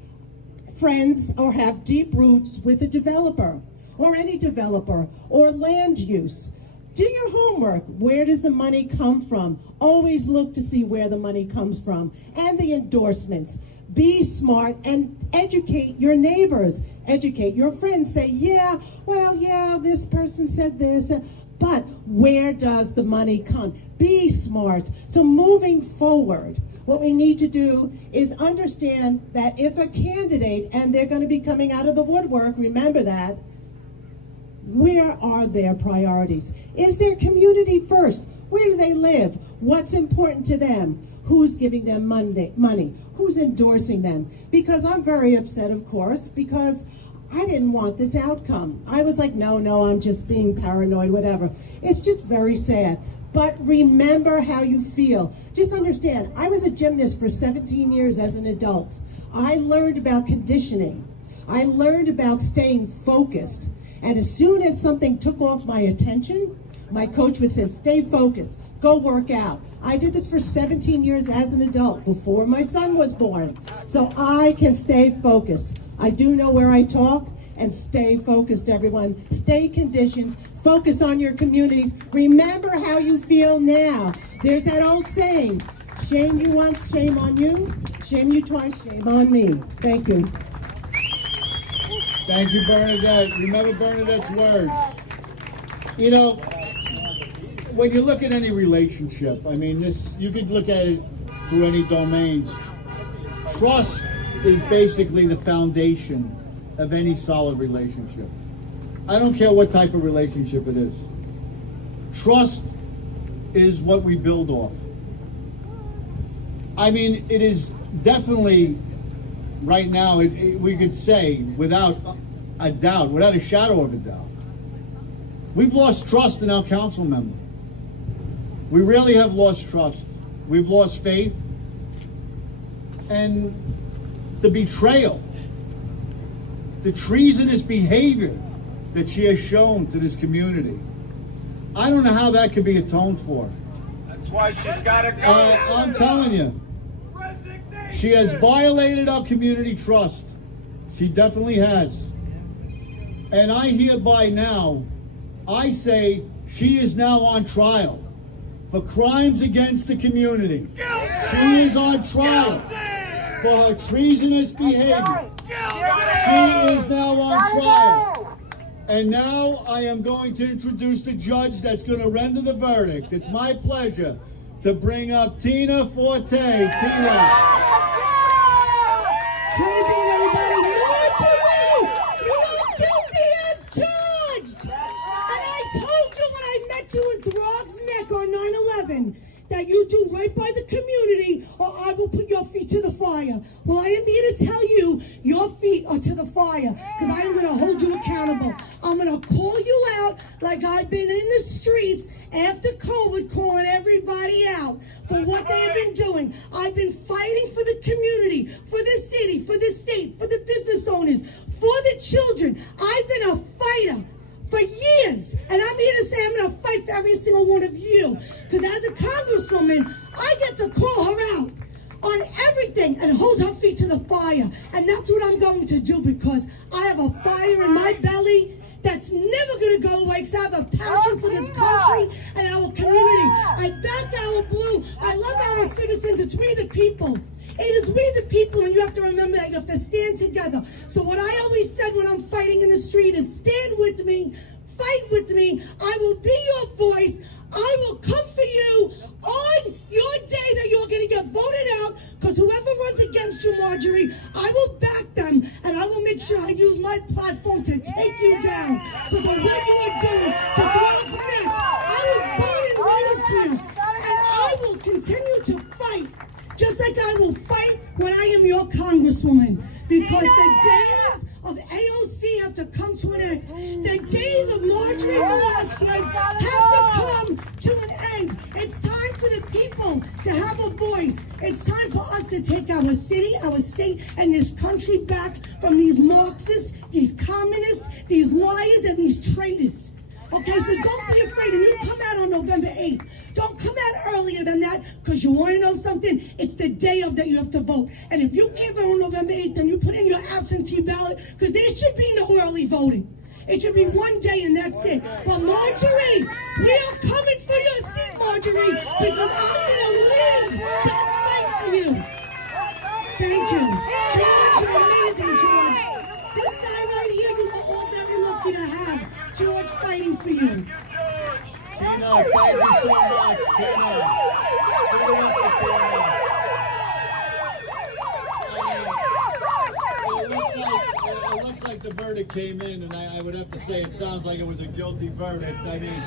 friends or have deep roots with a developer or any developer or land use? Do your homework. Where does the money come from? Always look to see where the money comes from. And the endorsements. Be smart and educate your neighbors. Educate your friends. Say, yeah, well, yeah, this person said this. But where does the money come? Be smart. So moving forward, what we need to do is understand that if a candidate, and they're going to be coming out of the woodwork, remember that, where are their priorities? Is their community first? Where do they live? What's important to them? Who's giving them money? Who's endorsing them? Because I'm very upset, of course, because I didn't want this outcome. I was like, no, I'm just being paranoid, whatever. It's just very sad. But remember how you feel. Just understand, I was a gymnast for 17 years as an adult. I learned about conditioning. I learned about staying focused. And as soon as something took off my attention, my coach would say, stay focused. go work out. I did this for 17 years as an adult, before my son was born, so I can stay focused. I do know where I talk, and stay focused, everyone. Stay conditioned. Focus on your communities. Remember how you feel now. There's that old saying, shame you once, shame on you. Shame you twice, shame on me. Thank you. Thank you, Bernadette. Remember Bernadette's words. You know, when you look at any relationship, I mean, you could look at it through any domains. Trust is basically the foundation of any solid relationship. I don't care what type of relationship it is. Trust is what we build off. I mean, it is definitely, right now, we could say, without a doubt, without a shadow of a doubt, we've lost trust in our council member. We really have lost trust. We've lost faith. And the betrayal, the treasonous behavior that she has shown to this community, I don't know how that could be atoned for. That's why she's got to go. I'm telling you, she has violated our community trust. She definitely has. And I hereby now, I say she is now on trial for crimes against the community. She is on trial for her treasonous behavior. She is now on trial. And now I am going to introduce the judge that's going to render the verdict. It's my pleasure to bring up Tina Forte. Tina. How you doing, everybody? Marjorie, you are guilty as charged. And I told you when I met you in Throg's Neck on 9/11 that you do right by the community, or I will put your feet to the fire. Well, I am here to tell you your feet are to the fire, because I am going to hold you accountable. I'm going to call you out like I've been in the streets after COVID, calling everybody out for what they have been doing. I've been fighting for the community, for the city, for the state, for the business owners, for the children. I've been a fighter for years, and I'm here to say I'm going to fight for every single one of you, because as a congresswoman, I get to call her out on everything and hold her feet to the fire, and that's what I'm going to do, because I have a fire in my belly that's never going to go away, because I have a passion for this country and our community. I back our blue. I love our citizens. It's we the people. It is we the people, and you have to remember that you have to stand together. So what I always said when I'm fighting in the street is stand with me, fight with me. I will be your voice. I will come for you on your day that you're going to get voted out, because whoever runs against you, Marjorie, I will back them, and I will make sure I use my platform to take you down, because of what you are doing to Bronx Neck. I was born and raised here, and I will continue to fight, just like I will fight when I am your congresswoman, because the days of AOC have to come to an end. The days of Marjorie Velazquez have to come to an end. It's time for the people to have a voice. It's time for us to take our city, our state, and this country back from these Marxists, these communists, these liars, and these traitors. Okay, so don't be afraid. And you come out on November 8th. Don't come out earlier than that, because you want to know something? It's the day of that you have to vote. And if you can't vote on November 8th, then you put in your absentee ballot, because there should be no early voting. It should be one day and that's it. But Marjorie, we are coming for your seat, Marjorie, because I'm going to live that fight for you. Thank you. George, you're amazing, George. This guy right here, you are all very lucky to have. George fighting for you. Tina, thank you so much, Tina. Give it up for Tina. It looks like the verdict came in, and I would have to say it sounds like it was a guilty verdict. I mean,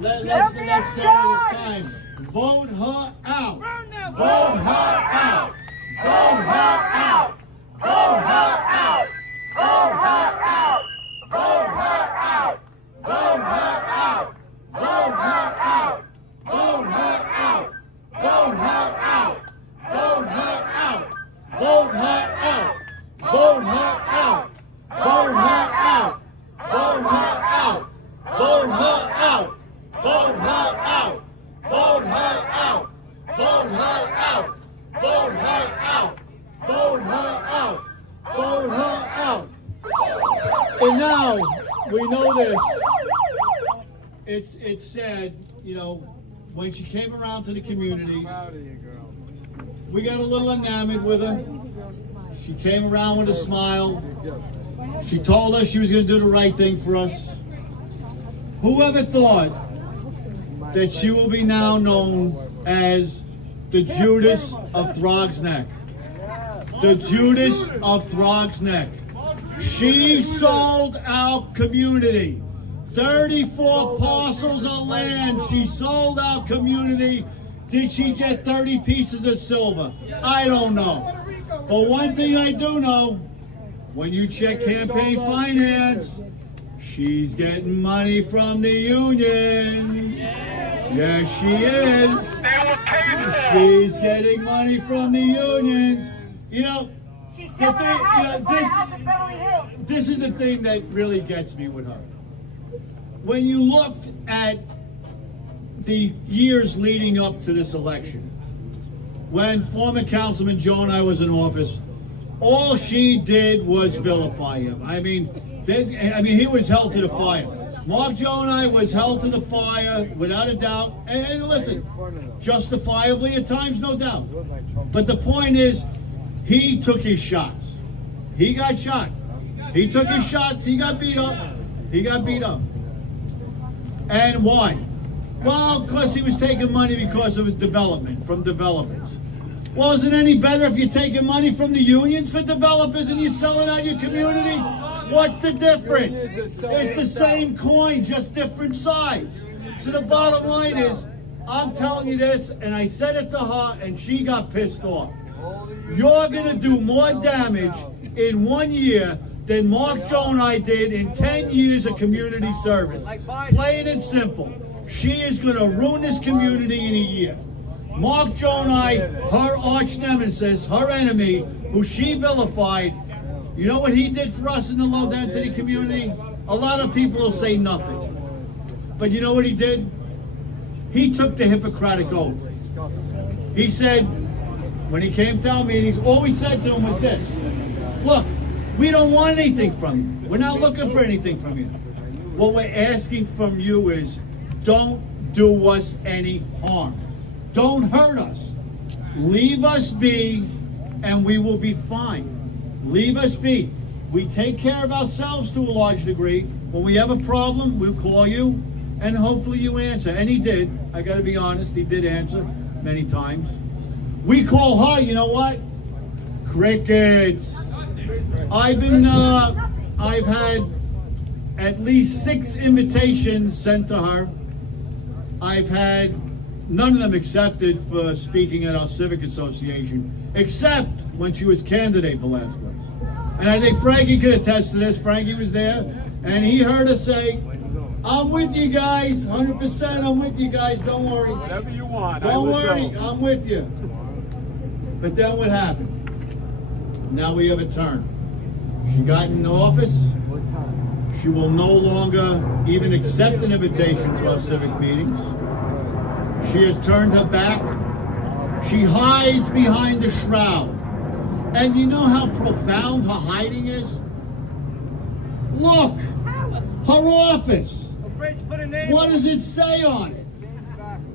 let's go with time. Vote her out. Vote her out. Vote her out. Vote her out. Vote her out. Vote her out. Vote her out. Vote her out. Vote her out. Vote her out. Vote her out. Vote her out. Vote her out. Vote her out. Vote her out. Vote her out. Vote her out. Vote her And now, we know this. It's sad, you know, when she came around to the community, we got a little enamored with her. She came around with a smile. She told us she was going to do the right thing for us. Whoever thought that she will be now known as the Judas of Throgs Neck? The Judas of Throgs Neck. She sold our community. 34 parcels of land. She sold our community. Did she get 30 pieces of silver? I don't know. But one thing I do know, when you check campaign finance, she's getting money from the unions. Yes, she is. She's getting money from the unions. You know, this is the thing that really gets me with her. When you looked at the years leading up to this election, when former Councilman Joe and I was in office, all she did was vilify him. I mean, he was held to the fire. Mark Joe and I was held to the fire, without a doubt. And listen, justifiably at times, no doubt. But the point is, he took his shots. He got shot. He took his shots. He got beat up. He got beat up. And why? Well, because he was taking money because of development, from developers. Well, is it any better if you're taking money from the unions for developers and you're selling out your community? What's the difference? It's the same coin, just different sides. So the bottom line is, I'm telling you this, and I said it to her, and she got pissed off. You're going to do more damage in 1 year than Mark Joe and I did in 10 years of community service. Plain and simple. She is going to ruin this community in a year. Mark Joe and I, her arch nemesis, her enemy, who she vilified, you know what he did for us in the low density community? A lot of people will say nothing. But you know what he did? He took the Hippocratic oath. He said, when he came to our meetings, all we said to him was this: look, we don't want anything from you. We're not looking for anything from you. What we're asking from you is, don't do us any harm. Don't hurt us. Leave us be, and we will be fine. Leave us be. We take care of ourselves to a large degree. When we have a problem, we'll call you, and hopefully you answer. And he did. I got to be honest, he did answer many times. We call her, you know what? Crickets. I've had at least 6 invitations sent to her. I've had none of them accepted for speaking at our civic association, except when she was candidate Velazquez. And I think Frankie could attest to this. Frankie was there, and he heard her say, I'm with you guys, 100%, I'm with you guys, don't worry. Whatever you want. Don't worry, I'm with you. But then what happened? Now we have a turn. She got in office. She will no longer even accept an invitation to our civic meetings. She has turned her back. She hides behind the shroud. And you know how profound her hiding is? Look, her office. What does it say on it?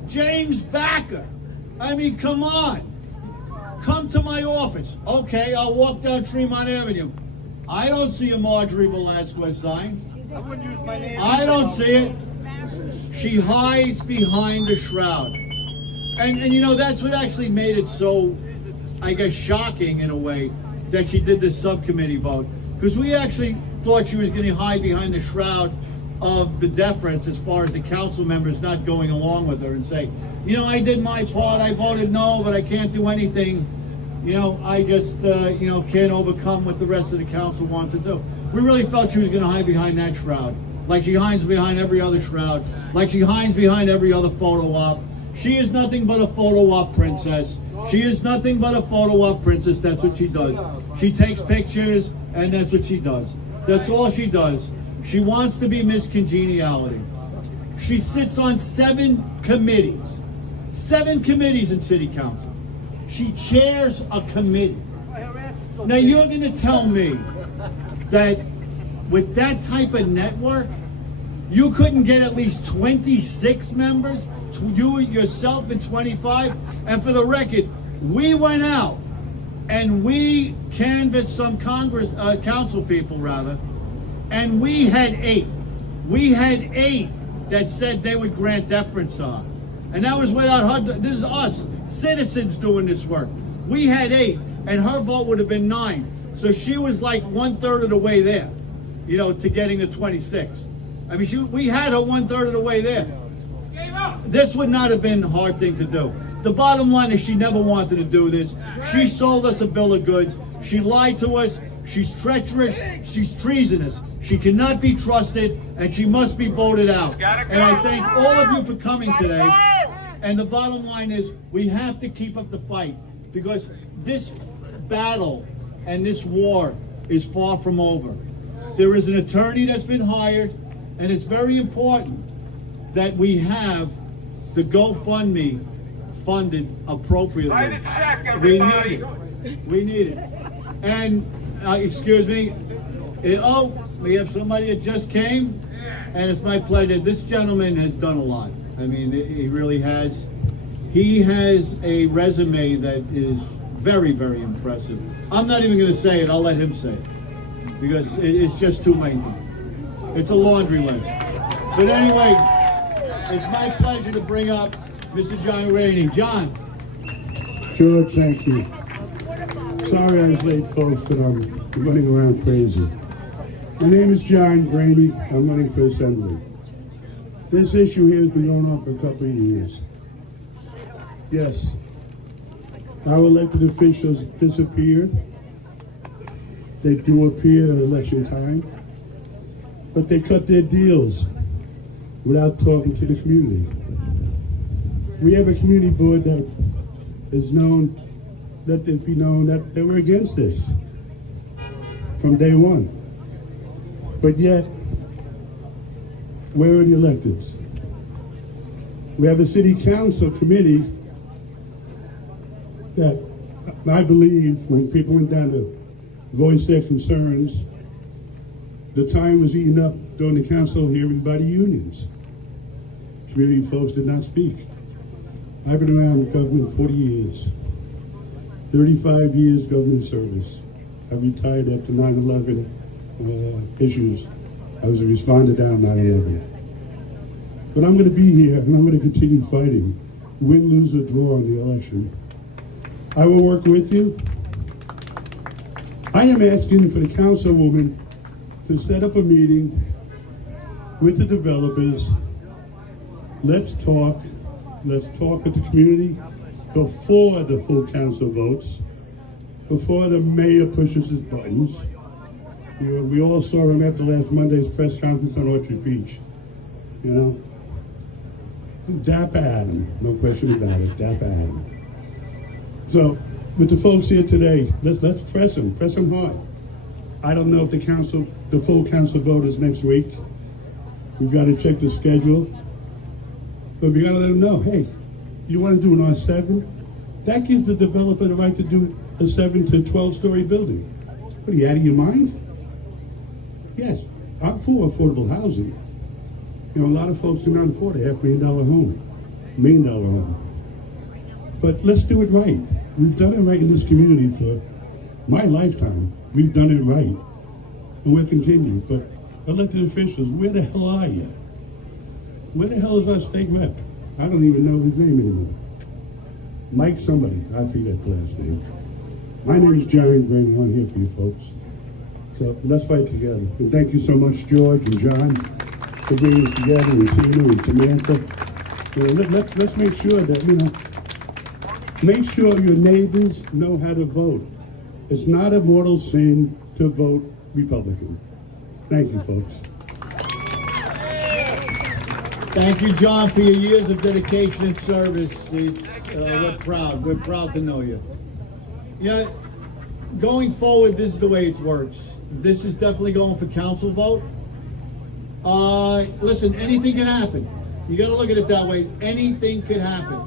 James Backer. I mean, come on. Come to my office. Okay, I'll walk down Tremont Avenue. I don't see a Marjorie Velazquez sign. I don't see it. She hides behind the shroud. And you know, that's what actually made it so, I guess, shocking in a way that she did this subcommittee vote. Because we actually thought she was going to hide behind the shroud of the deference as far as the council members not going along with her and say, you know, I did my part, I voted no, but I can't do anything. You know, I just, you know, can't overcome what the rest of the council wants to do. We really felt she was going to hide behind that shroud, like she hides behind every other shroud, like she hides behind every other photo op. She is nothing but a photo op princess. She is nothing but a photo op princess. That's what she does. She takes pictures, and that's what she does. That's all she does. She wants to be Miss Congeniality. She sits on 7 committees. 7 committees in city council. She chairs a committee. Now you're going to tell me that with that type of network, you couldn't get at least 26 members, you yourself and 25. And for the record, we went out and we canvassed some council people rather, and we had 8. We had 8 that said they would grant deference on. And that was without her, this is us, citizens doing this work. We had 8, and her vote would have been 9. So she was like 1/3 of the way there, you know, to getting to 26. I mean, we had her 1/3 of the way there. This would not have been a hard thing to do. The bottom line is she never wanted to do this. She sold us a bill of goods. She lied to us. She's treacherous. She's treasonous. She cannot be trusted, and she must be voted out. And I thank all of you for coming today. And the bottom line is we have to keep up the fight, because this battle and this war is far from over. There is an attorney that's been hired, and it's very important that we have the GoFundMe funded appropriately. Write a check, We everybody. need it. We need it. And, excuse me, we have somebody that just came, and it's my pleasure. This gentleman has done a lot. I mean, he really has. He has a resume that is very, very impressive. I'm not even going to say it. I'll let him say it, because it's just too lengthy. It's a laundry list. But anyway, it's my pleasure to bring up Mr. John Rainey. John. George, thank you. Sorry I was late, folks, but I'm running around crazy. My name is John Rainey. I'm running for Assembly. This issue here has been going on for a couple of years. Yes, our elected officials disappeared. They do appear at election time, but they cut their deals without talking to the community. We have a community board that is known, let it be known that they were against this from day one. But yet, where are the electeds? We have a city council committee that I believe when people went down to voice their concerns, the time was eaten up during the council hearing by the unions. Community folks did not speak. I've been around government 40 years, 35 years government service. I retired after 9/11 issues. I was a responder down 9/11. But I'm going to be here and I'm going to continue fighting, win, lose, or draw in the election. I will work with you. I am asking for the councilwoman to set up a meeting with the developers. Let's talk with the community before the full council votes, before the mayor pushes his buttons. You know, we all saw him after last Monday's press conference on Orchard Beach. You know, dap at him, no question about it, dap at him. So, with the folks here today, let's press them hard. I don't know if the full council vote is next week. We've got to check the schedule. But we got to let them know, hey, you want to do an R7? That gives the developer the right to do a 7 to 12-story building. What, are you out of your mind? Yes, I'm for affordable housing. You know, a lot of folks cannot afford a $500,000 home, $1 million home. But let's do it right. We've done it right in this community for my lifetime. We've done it right. And we'll continue. But elected officials, where the hell are you? Where the hell is our state rep? I don't even know his name anymore. Mike somebody, I forget the last name. My name is Jerry Green, I'm here for you folks. So let's fight together. And thank you so much, George and John, for bringing us together, and Tina and Samantha. You know, let's make sure that, you know, make sure your neighbors know how to vote. It's not a mortal sin to vote Republican. Thank you, folks. Thank you, John, for your years of dedication and service. We're proud. We're proud to know you. Yeah, going forward, this is the way it works. This is definitely going for council vote. Listen, anything can happen. You got to look at it that way. Anything could happen.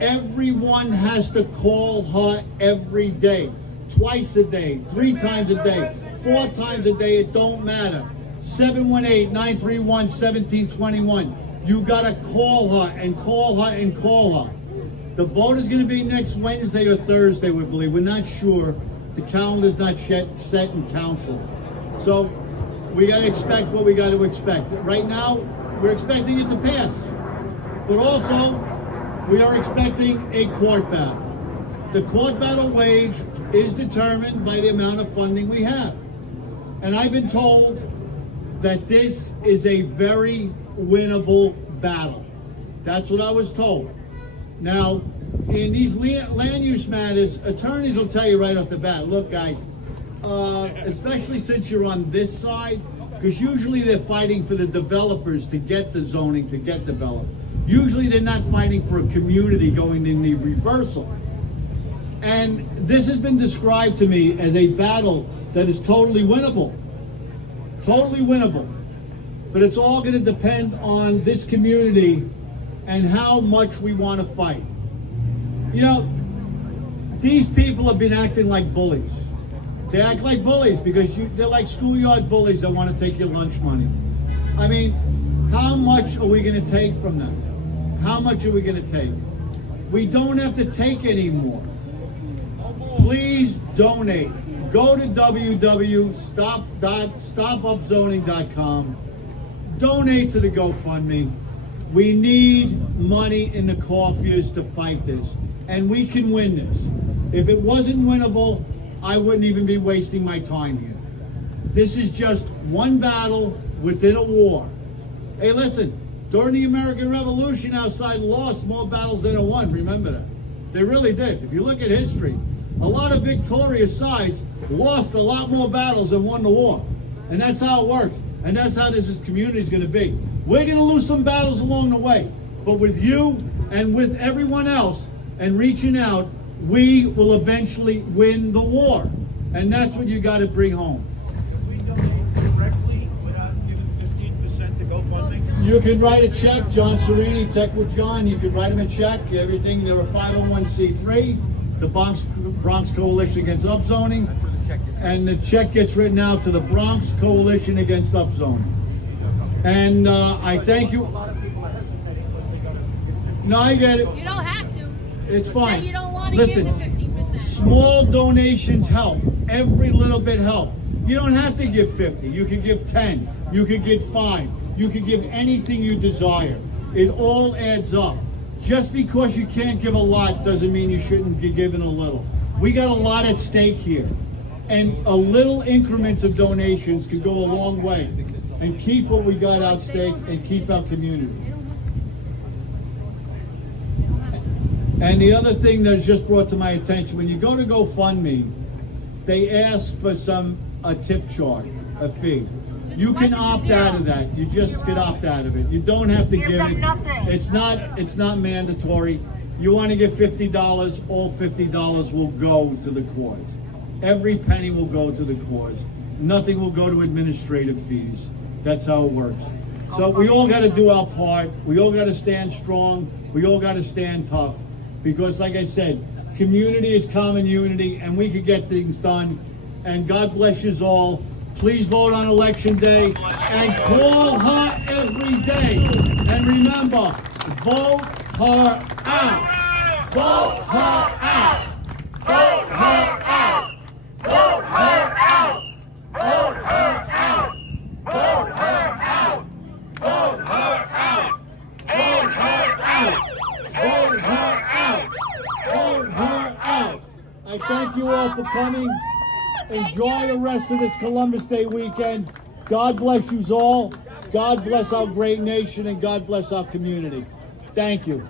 Everyone has to call her every day, twice a day, 3 times a day, 4 times a day, it don't matter. 718-931-1721. You gotta call her and call her and call her. The vote is gonna be next Wednesday or Thursday, we believe. We're not sure. The calendar's not set in council. So we gotta expect what we gotta expect. Right now, we're expecting it to pass. But also, we are expecting a court battle. The court battle wage is determined by the amount of funding we have. And I've been told that this is a very winnable battle. That's what I was told. Now, in these land use matters, attorneys will tell you right off the bat, look guys, especially since you're on this side, because usually they're fighting for the developers to get the zoning, to get developed. Usually they're not fighting for a community going in the reversal. And this has been described to me as a battle that is totally winnable. Totally winnable. But it's all going to depend on this community and how much we want to fight. You know, these people have been acting like bullies. They act like bullies because they're like schoolyard bullies that want to take your lunch money. I mean, how much are we going to take from them? How much are we going to take? We don't have to take anymore. Please donate. Go to www.stopupzoning.com. Donate to the GoFundMe. We need money in the coffers to fight this. And we can win this. If it wasn't winnable, I wouldn't even be wasting my time here. This is just one battle within a war. Hey, listen, during the American Revolution, our side lost more battles than it won. Remember that. They really did. If you look at history, a lot of victorious sides lost a lot more battles than won the war. And that's how it works. And that's how this community is going to be. We're going to lose some battles along the way. But with you and with everyone else and reaching out, we will eventually win the war. And that's what you got to bring home. Can we donate directly without giving 15% to GoFundMe? You can write a check, John Serini, Tech with John. You can write him a check. Everything, they're a 501c3. The Bronx Coalition Against Upzoning, and the check gets written out to the Bronx Coalition Against Upzoning. And I thank you. A lot of people are hesitating because they got to give 15%. No, I get it. You don't have to. It's fine. You don't want to Listen, give the 15%. small donations help. Every little bit help. You don't have to give 50. You can give 10. You can give 5. You can give anything you desire. It all adds up. Just because you can't give a lot doesn't mean you shouldn't be given a little. We got a lot at stake here. And a little increments of donations can go a long way and keep what we got at stake and keep our community. And the other thing that's just brought to my attention, when you go to GoFundMe, they ask for a tip charge, a fee. You can opt out of that. You just can opt out of it. You don't have to give it. It's not mandatory. You want to give $50, all $50 will go to the cause. Every penny will go to the cause. Nothing will go to administrative fees. That's how it works. So we all got to do our part. We all got to stand strong. We all got to stand tough. Because like I said, community is common unity and we could get things done. And God bless you all. Please vote on election day and call her every day. And remember, vote her out. Vote her out. Vote her out. Vote her out. Vote her out. Vote her out. Vote her out. Vote her out. Vote her out. Vote her out. I thank you all for coming. Enjoy the rest of this Columbus Day weekend. God bless you all. God bless our great nation and God bless our community. Thank you.